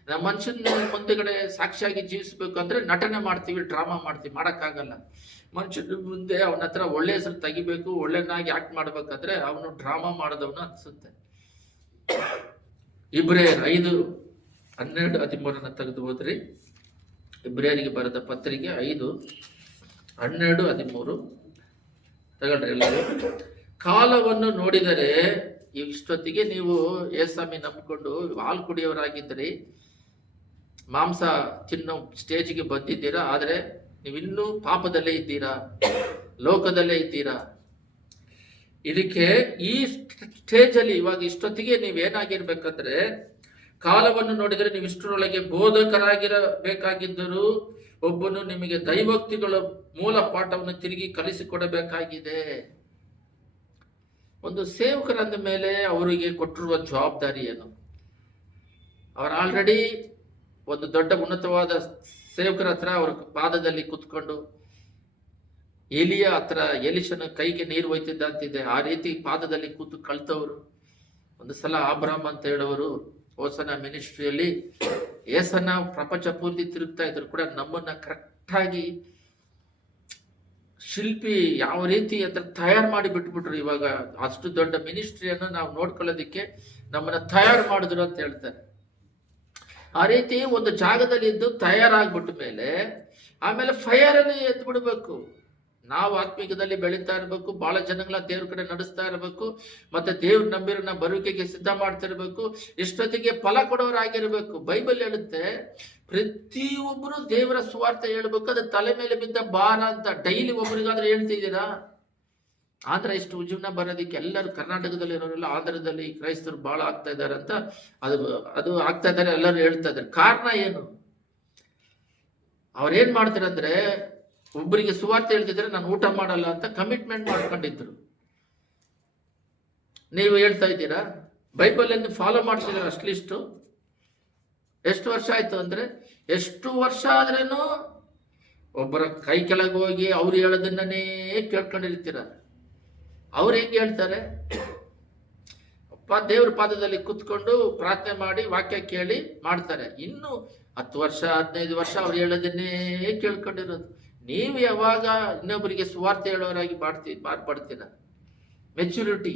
ನಾವು ಮನುಷ್ಯನ ಮುಂದೆಗಡೆ ಸಾಕ್ಷಿಯಾಗಿ ಜೀವಿಸ್ಬೇಕು ಅಂದ್ರೆ ನಟನೆ ಮಾಡ್ತೀವಿ, ಡ್ರಾಮಾ ಮಾಡ್ತೀವಿ, ಮಾಡೋಕ್ಕಾಗಲ್ಲ. ಮನುಷ್ಯನ ಮುಂದೆ ಅವನ ಹತ್ರ ಒಳ್ಳೆ ಹೆಸರು ತೆಗಿಬೇಕು, ಒಳ್ಳೆನಾಗಿ ಆಕ್ಟ್ ಮಾಡ್ಬೇಕಾದ್ರೆ ಅವನು ಡ್ರಾಮಾ ಮಾಡೋದವನು ಅನ್ಸುತ್ತೆ. ಇಬ್ರಿಯರ್ 5:12-13 ತೆಗೆದು ಹೋದ್ರಿ. ಇಬ್ರಿಯರಿಗೆ ಬರೆದ ಪತ್ರಿಕೆ 5:12-13 ತಗೊಳ್ರಿ ಎಲ್ಲರೂ. ಕಾಲವನ್ನು ನೋಡಿದರೆ ಇಷ್ಟೊತ್ತಿಗೆ ನೀವು ಏಸಾಮಿ ನಂಬಿಕೊಂಡು ಹಾಲು ಕುಡಿಯೋರಾಗಿದ್ದರೆ ಮಾಂಸ ತಿನ್ನೋ ಸ್ಟೇಜ್ಗೆ ಬಂದಿದ್ದೀರಾ. ಆದರೆ ನೀವಿನ್ನೂ ಪಾಪದಲ್ಲೇ ಇದ್ದೀರಾ, ಲೋಕದಲ್ಲೇ ಇದ್ದೀರಾ. ಇದಕ್ಕೆ ಈ ಸ್ಟೇಜಲ್ಲಿ ಇವಾಗ ಇಷ್ಟೊತ್ತಿಗೆ ನೀವೇನಾಗಿರ್ಬೇಕಂದ್ರೆ, ಕಾಲವನ್ನು ನೋಡಿದರೆ ನೀವು ಇಷ್ಟರೊಳಗೆ ಬೋಧಕರಾಗಿರಬೇಕಾಗಿದ್ದರೂ ಒಬ್ಬನು ನಿಮಗೆ ದೈವೋಕ್ತಿಗಳ ಮೂಲ ಪಾಠವನ್ನು ತಿರುಗಿ ಕಲಿಸಿಕೊಡಬೇಕಾಗಿದೆ. ಒಂದು ಸೇವಕರಂದ ಮೇಲೆ ಅವರಿಗೆ ಕೊಟ್ಟಿರುವ ಜವಾಬ್ದಾರಿ ಏನು? ಅವರು ಆಲ್ರೆಡಿ ಒಂದು ದೊಡ್ಡ ಉನ್ನತವಾದ ಸೇವಕರ ಹತ್ರ ಅವ್ರ ಪಾದದಲ್ಲಿ ಕುತ್ಕೊಂಡು, ಎಲಿಯ ಹತ್ರ ಎಲಿಶನ ಕೈಗೆ ನೀರು ಒಯ್ತಿದ್ದ ಅಂತಿದೆ, ಆ ರೀತಿ ಪಾದದಲ್ಲಿ ಕೂತು ಕಳ್ತವರು. ಒಂದು ಸಲ ಆಬ್ರಾಮ್ ಅಂತ ಹೇಳೋರು ಹೋಸನ ಮಿನಿಸ್ಟ್ರಿಯಲ್ಲಿ ಏಸನ್ನ ಪ್ರಪಂಚ ಪೂರ್ತಿ ತಿರುಗ್ತಾ ಇದ್ರು ಕೂಡ ನಮ್ಮನ್ನ ಕರೆಕ್ಟಾಗಿ ಶಿಲ್ಪಿ ಯಾವ ರೀತಿ ಅಂತ ತಯಾರು ಮಾಡಿ ಬಿಟ್ಬಿಟ್ರು. ಇವಾಗ ಅಷ್ಟು ದೊಡ್ಡ ಮಿನಿಸ್ಟ್ರಿಯನ್ನು ನಾವು ನೋಡ್ಕೊಳ್ಳೋದಿಕ್ಕೆ ನಮ್ಮನ್ನ ತಯಾರು ಮಾಡಿದ್ರು ಅಂತ ಹೇಳ್ತಾರೆ. ಆ ರೀತಿ ಒಂದು ಜಾಗದಲ್ಲಿ ಇದ್ದು ತಯಾರಾಗ್ಬಿಟ್ಟ ಮೇಲೆ ಆಮೇಲೆ ಫೈರ್ ಅಲ್ಲಿ ಎದ್ದು ಬಿಡ್ಬೇಕು. ನಾವು ಆತ್ಮಿಕದಲ್ಲಿ ಬೆಳೀತಾ ಇರಬೇಕು, ಬಹಳ ಜನಗಳ ದೇವ್ರ ಕಡೆ ನಡೆಸ್ತಾ ಇರಬೇಕು, ಮತ್ತೆ ದೇವ್ರ ನಂಬಿರೋನ ಬರುವಿಕೆಗೆ ಸಿದ್ಧ ಮಾಡ್ತಿರ್ಬೇಕು, ಇಷ್ಟೊತ್ತಿಗೆ ಫಲ ಕೊಡೋರಾಗಿರ್ಬೇಕು. ಬೈಬಲ್ ಹೇಳುತ್ತೆ ಪ್ರತಿಯೊಬ್ಬರು ದೇವರ ಸುವಾರ್ತೆ ಹೇಳ್ಬೇಕು, ಅದು ತಲೆ ಮೇಲೆ ಬಿದ್ದ ಭಾರ ಅಂತ. ಡೈಲಿ ಒಬ್ರಿಗಾದ್ರೂ ಹೇಳ್ತಿದ್ದೀರಾ? ಆಂಧ್ರ ಇಷ್ಟು ಉಜ್ಜೀವನ ಬರೋದಕ್ಕೆ ಎಲ್ಲರೂ ಕರ್ನಾಟಕದಲ್ಲಿ ಇರೋರೆಲ್ಲ ಆಂಧ್ರದಲ್ಲಿ ಕ್ರೈಸ್ತರು ಬಹಳ ಆಗ್ತಾ ಇದ್ದಾರೆ ಅಂತ ಅದು ಆಗ್ತಾ ಇದ್ದಾರೆ ಎಲ್ಲರೂ ಹೇಳ್ತಾ ಇದ್ದಾರೆ. ಕಾರಣ ಏನು? ಅವ್ರೇನ್ ಮಾಡ್ತಾರೆ ಅಂದ್ರೆ, ಒಬ್ಬರಿಗೆ ಸುವಾರ್ತೆ ಹೇಳ್ತಿದ್ರೆ ನಾನು ಊಟ ಮಾಡಲ್ಲ ಅಂತ ಕಮಿಟ್ಮೆಂಟ್ ಮಾಡ್ಕೊಂಡಿದ್ರು. ನೀವು ಹೇಳ್ತಾ ಇದ್ದೀರಾ? ಬೈಬಲ್ ಅನ್ನು ಫಾಲೋ ಮಾಡ್ತಿದ್ದೀರಾ? ಅಟ್ಲೀಸ್ಟ್ ಎಷ್ಟು ವರ್ಷ ಆಯ್ತು ಅಂದ್ರೆ, ಎಷ್ಟು ವರ್ಷ ಆದ್ರೇನು ಒಬ್ಬರ ಕೈ ಕೆಳಗೆ ಹೋಗಿ ಅವ್ರು ಹೇಳೋದನ್ನೇ ಕೇಳ್ಕೊಂಡಿರ್ತೀರ. ಅವ್ರು ಹೆಂಗೆ ಹೇಳ್ತಾರೆ? ದೇವ್ರ ಪಾದದಲ್ಲಿ ಕುತ್ಕೊಂಡು ಪ್ರಾರ್ಥನೆ ಮಾಡಿ ವಾಕ್ಯ ಕೇಳಿ ಮಾಡ್ತಾರೆ. ಇನ್ನು 10 ವರ್ಷ 15 ವರ್ಷ ಅವ್ರು ಹೇಳೋದನ್ನೇ ಕೇಳ್ಕೊಂಡಿರೋದು. ನೀವು ಯಾವಾಗ ಇನ್ನೊಬ್ಬರಿಗೆ ಸುವಾರ್ತೆ ಹೇಳೋರಾಗಿ ಮಾರ್ಪಡ್ತೀರ? ಮೆಚುರಿಟಿ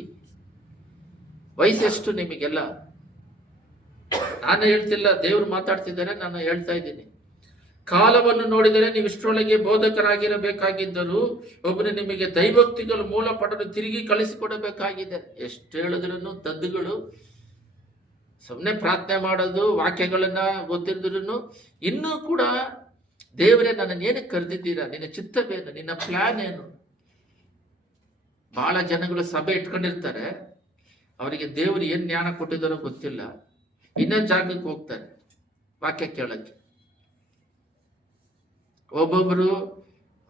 ವಯಸ್ಸೆಷ್ಟು ನಿಮಗೆಲ್ಲ? ನಾನು ಹೇಳ್ತಿಲ್ಲ, ದೇವ್ರು ಮಾತಾಡ್ತಿದ್ದಾರೆ, ನಾನು ಹೇಳ್ತಾ ಇದ್ದೀನಿ. ಕಾಲವನ್ನು ನೋಡಿದರೆ ನೀವು ಇಷ್ಟರೊಳಗೆ ಬೋಧಕರಾಗಿರಬೇಕಾಗಿದ್ದರೂ ಒಬ್ಬನು ನಿಮಗೆ ದೈವೋಕ್ತಿಗಳು ಮೂಲ ಪಡಲು ತಿರುಗಿ ಕಳಿಸಿಕೊಡಬೇಕಾಗಿದೆ. ಎಷ್ಟು ಹೇಳಿದ್ರು ದದ್ದುಗಳು, ಸುಮ್ಮನೆ ಪ್ರಾರ್ಥನೆ ಮಾಡೋದು, ವಾಕ್ಯಗಳನ್ನ ಗೊತ್ತಿರಿದ್ರು ಇನ್ನೂ ಕೂಡ ದೇವರೇ ನನ್ನನ್ನು ಏನಕ್ಕೆ ಕರೆದಿದ್ದೀರಾ, ನಿನ್ನ ಚಿತ್ತವೇನು, ನಿನ್ನ ಪ್ಲಾನ್ ಏನು? ಬಹಳ ಜನಗಳು ಸಭೆ ಇಟ್ಕೊಂಡಿರ್ತಾರೆ, ಅವರಿಗೆ ದೇವರು ಏನ್ ಜ್ಞಾನ ಕೊಟ್ಟಿದ್ದಾರೋ ಗೊತ್ತಿಲ್ಲ, ಇನ್ನೊಂದು ಜಾಗಕ್ಕೆ ಹೋಗ್ತಾರೆ ವಾಕ್ಯ ಕೇಳಕ್ಕೆ. ಒಬ್ಬೊಬ್ರು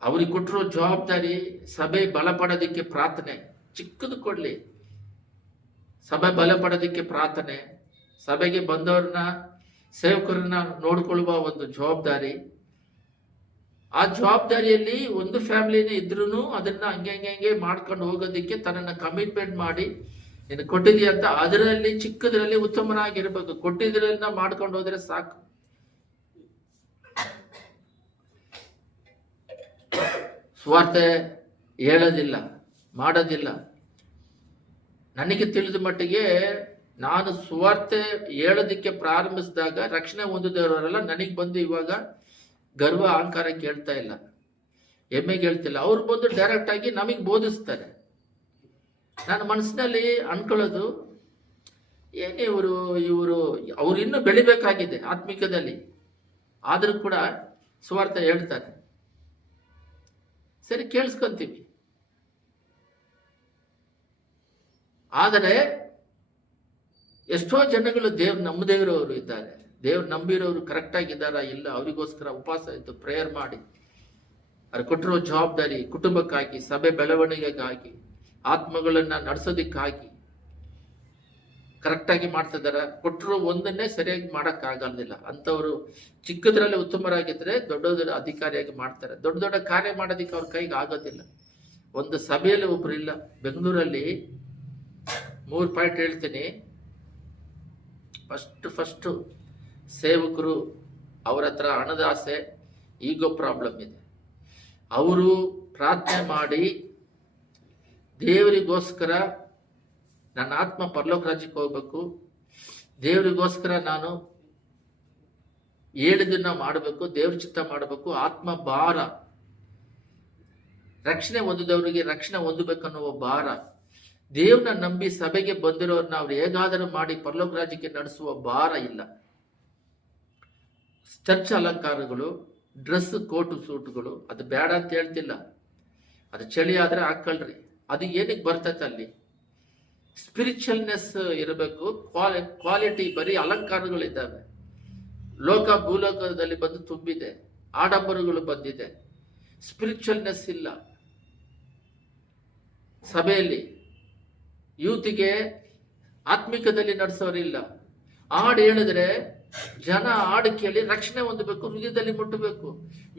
ಅವ್ರಿಗೆ ಕೊಟ್ಟಿರೋ ಜವಾಬ್ದಾರಿ ಸಭೆ ಬಲಪಡೋದಕ್ಕೆ ಪ್ರಾರ್ಥನೆ, ಚಿಕ್ಕದು ಕೊಡ್ಲಿ, ಸಭೆ ಬಲಪಡೋದಕ್ಕೆ ಪ್ರಾರ್ಥನೆ, ಸಭೆಗೆ ಬಂದವ್ರನ್ನ ಸೇವಕರನ್ನ ನೋಡ್ಕೊಳ್ಳುವ ಒಂದು ಜವಾಬ್ದಾರಿ. ಆ ಜವಾಬ್ದಾರಿಯಲ್ಲಿ ಒಂದು ಫ್ಯಾಮಿಲಿನೇ ಇದ್ರೂ ಅದನ್ನ ಹಂಗೆ ಮಾಡ್ಕೊಂಡು ಹೋಗೋದಕ್ಕೆ ತನ್ನನ್ನ ಕಮಿಟ್ಮೆಂಟ್ ಮಾಡಿ ನೀನು ಕೊಟ್ಟಿದೀಯ ಅಂತ ಅದರಲ್ಲಿ ಚಿಕ್ಕದ್ರಲ್ಲಿ ಉತ್ತಮನಾಗಿರ್ಬೇಕು. ಕೊಟ್ಟಿದ್ರನ್ನ ಮಾಡ್ಕೊಂಡು ಹೋದ್ರೆ ಸಾಕು. ಸ್ವಾರ್ಥ ಹೇಳೋದಿಲ್ಲ, ಮಾಡೋದಿಲ್ಲ. ನನಗೆ ತಿಳಿದ ಮಟ್ಟಿಗೆ ನಾನು ಸುವಾರ್ತೆ ಹೇಳೋದಕ್ಕೆ ಪ್ರಾರಂಭಿಸಿದಾಗ ರಕ್ಷಣೆ ಹೊಂದಿದವರೆಲ್ಲ ನನಗೆ ಬಂದು ಇವಾಗ ಗರ್ವ ಅಹಂಕಾರ ಕೇಳ್ತಾ ಇಲ್ಲ, ಹೆಮ್ಮೆಗೆ ಹೇಳ್ತಿಲ್ಲ. ಅವ್ರು ಬಂದು ಡೈರೆಕ್ಟ್ ಆಗಿ ನಮಗೆ ಬೋಧಿಸ್ತಾರೆ. ನನ್ನ ಮನಸ್ಸಿನಲ್ಲಿ ಅನ್ಕೊಳ್ಳೋದು ಏನೇ ಇವರು ಅವ್ರು ಇನ್ನೂ ಬೆಳಿಬೇಕಾಗಿದೆ ಆತ್ಮಿಕದಲ್ಲಿ, ಆದರೂ ಕೂಡ ಸುವಾರ್ತೆ ಹೇಳ್ತಾರೆ. ಸರಿ, ಕೇಳಿಸ್ಕೊಂತೀವಿ. ಆದರೆ ಎಷ್ಟೋ ಜನಗಳು ನಮ್ಮ ದೇವರವರು ಇದ್ದಾರೆ, ದೇವ್ರು ನಂಬಿರೋರು ಕರೆಕ್ಟಾಗಿದ್ದಾರಾ ಇಲ್ಲ, ಅವರಿಗೋಸ್ಕರ ಉಪವಾಸ ಇದ್ದು ಪ್ರೇಯರ್ ಮಾಡಿ ಅವ್ರು ಕೊಟ್ಟಿರೋ ಜವಾಬ್ದಾರಿ ಕುಟುಂಬಕ್ಕಾಗಿ, ಸಭೆ ಬೆಳವಣಿಗೆಗಾಗಿ, ಆತ್ಮಗಳನ್ನ ನಡೆಸೋದಿಕ್ಕಾಗಿ ಕರೆಕ್ಟಾಗಿ ಮಾಡ್ತಿದ್ದಾರೆ. ಕೊಟ್ಟರು ಒಂದನ್ನೇ ಸರಿಯಾಗಿ ಮಾಡೋಕ್ಕಾಗಲ್ಲ. ಅಂಥವ್ರು ಚಿಕ್ಕದ್ರಲ್ಲಿ ಉತ್ತಮರಾಗಿದ್ದರೆ ದೊಡ್ಡ ಅಧಿಕಾರಿಯಾಗಿ ಮಾಡ್ತಾರೆ. ದೊಡ್ಡ ಕಾರ್ಯ ಮಾಡೋದಕ್ಕೆ ಅವ್ರ ಕೈಗೆ ಆಗೋದಿಲ್ಲ. ಒಂದು ಸಭೆಯಲ್ಲಿ ಒಬ್ರು ಇಲ್ಲ, ಬೆಂಗಳೂರಲ್ಲಿ 3 ಪಾಯಿಂಟ್ ಹೇಳ್ತೀನಿ. ಫಸ್ಟು ಸೇವಕರು, ಅವ್ರ ಹತ್ರ ಹಣದ ಆಸೆ, ಈಗೋ ಪ್ರಾಬ್ಲಮ್ ಇದೆ. ಅವರು ಪ್ರಾರ್ಥನೆ ಮಾಡಿ ದೇವರಿಗೋಸ್ಕರ ನನ್ನ ಆತ್ಮ ಪರಲೋಕ ರಾಜ್ಯಕ್ಕೆ ಹೋಗ್ಬೇಕು, ದೇವರಿಗೋಸ್ಕರ ನಾನು ಹೇಳಿದ್ದನ್ನ ಮಾಡಬೇಕು, ದೇವ್ರ ಚಿತ್ತ ಮಾಡಬೇಕು, ಆತ್ಮ ಭಾರ, ರಕ್ಷಣೆ ಹೊಂದಿದವರಿಗೆ ರಕ್ಷಣೆ ಹೊಂದಬೇಕನ್ನುವ ಭಾರ, ದೇವ್ರನ್ನ ನಂಬಿ ಸಭೆಗೆ ಬಂದಿರೋರ್ನ ಅವ್ರು ಹೇಗಾದರೂ ಮಾಡಿ ಪರಲೋಕ ರಾಜ್ಯಕ್ಕೆ ನಡೆಸುವ ಭಾರ ಇಲ್ಲ. ಚರ್ಚ್ ಅಲಂಕಾರಗಳು, ಡ್ರೆಸ್, ಕೋಟು ಸೂಟುಗಳು, ಅದು ಬೇಡ ಅಂತ ಹೇಳ್ತಿಲ್ಲ. ಅದು ಚಳಿ ಆದ್ರೆ ಹಾಕೊಳ್ರಿ, ಅದು ಏನಕ್ಕೆ ಬರ್ತೈತೆ? ಅಲ್ಲಿ ಸ್ಪಿರಿಚುವಲ್ನೆಸ್ ಇರಬೇಕು, ಕ್ವಾಲಿಟಿ. ಬರೀ ಅಲಂಕಾರಗಳಿದ್ದಾವೆ, ಭೂಲೋಕದಲ್ಲಿ ಬಂದು ತುಂಬಿದೆ, ಆಡಂಬರಗಳು ಬಂದಿದೆ, ಸ್ಪಿರಿಚುವಲ್ನೆಸ್ ಇಲ್ಲ ಸಭೆಯಲ್ಲಿ. ಯೂತಿಗೆ ಆತ್ಮಿಕದಲ್ಲಿ ನಡೆಸೋರಿಲ್ಲ. ಹಾಡು ಹೇಳಿದ್ರೆ ಜನ ಹಾಡು ಕೇಳಿ ರಕ್ಷಣೆ ಹೊಂದಬೇಕು, ಹೃದಯದಲ್ಲಿ ಮುಟ್ಟಬೇಕು.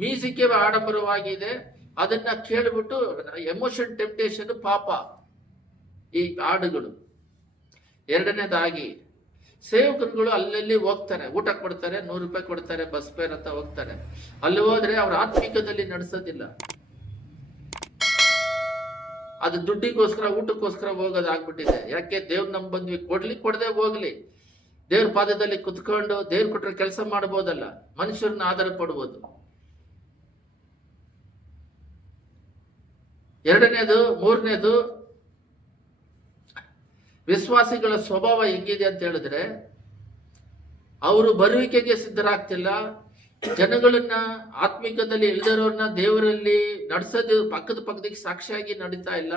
ಮ್ಯೂಸಿಕ್ ಆಡಂಬರವಾಗಿದೆ, ಅದನ್ನ ಕೇಳಿಬಿಟ್ಟು ಎಮೋಷನ್ ಟೆಂಪ್ಟೇಷನ್ ಪಾಪ. ಈ ಹಾಡುಗಳು ಎರಡನೇದಾಗಿ ಸೇವಕರುಗಳು ಅಲ್ಲಲ್ಲಿ ಹೋಗ್ತಾರೆ, ಊಟ ಕೊಡ್ತಾರೆ, 100 ರೂಪಾಯಿ ಕೊಡ್ತಾರೆ, ಬಸ್ ಫೇರ್ ಅಂತ ಹೋಗ್ತಾರೆ. ಅಲ್ಲಿ ಹೋದ್ರೆ ಅವ್ರ ಆತ್ಮಿಕದಲ್ಲಿ ನಡೆಸೋದಿಲ್ಲ. ಅದು ದುಡ್ಡಿಗೋಸ್ಕರ, ಊಟಕ್ಕೋಸ್ಕರ ಹೋಗೋದಾಗ್ಬಿಟ್ಟಿದೆ. ಯಾಕೆ? ದೇವ್ರು ನಮ್ ಬಂದ್ವಿ, ಕೊಡದೆ ಹೋಗ್ಲಿ, ದೇವ್ರ ಪಾದದಲ್ಲಿ ಕುತ್ಕೊಂಡು ದೇವ್ರು ಕೊಟ್ರೆ ಕೆಲಸ ಮಾಡ್ಬೋದಲ್ಲ, ಮನುಷ್ಯರನ್ನ ಆಧಾರ ಪಡ್ಬೋದು. ಎರಡನೇದು. ಮೂರನೇದು, ವಿಶ್ವಾಸಿಗಳ ಸ್ವಭಾವ ಹೆಂಗಿದೆ ಅಂತ ಹೇಳಿದ್ರೆ, ಅವರು ಬರುವಿಕೆಗೆ ಸಿದ್ಧರಾಗ್ತಿಲ್ಲ. ಜನಗಳನ್ನ, ಆತ್ಮಿಕದಲ್ಲಿ ಇಳಿದರೋರ್ನ ದೇವರಲ್ಲಿ ನಡೆಸೋದು ಪಕ್ಕದಿಗೆ ಸಾಕ್ಷಿಯಾಗಿ ನಡೀತಾ ಇಲ್ಲ.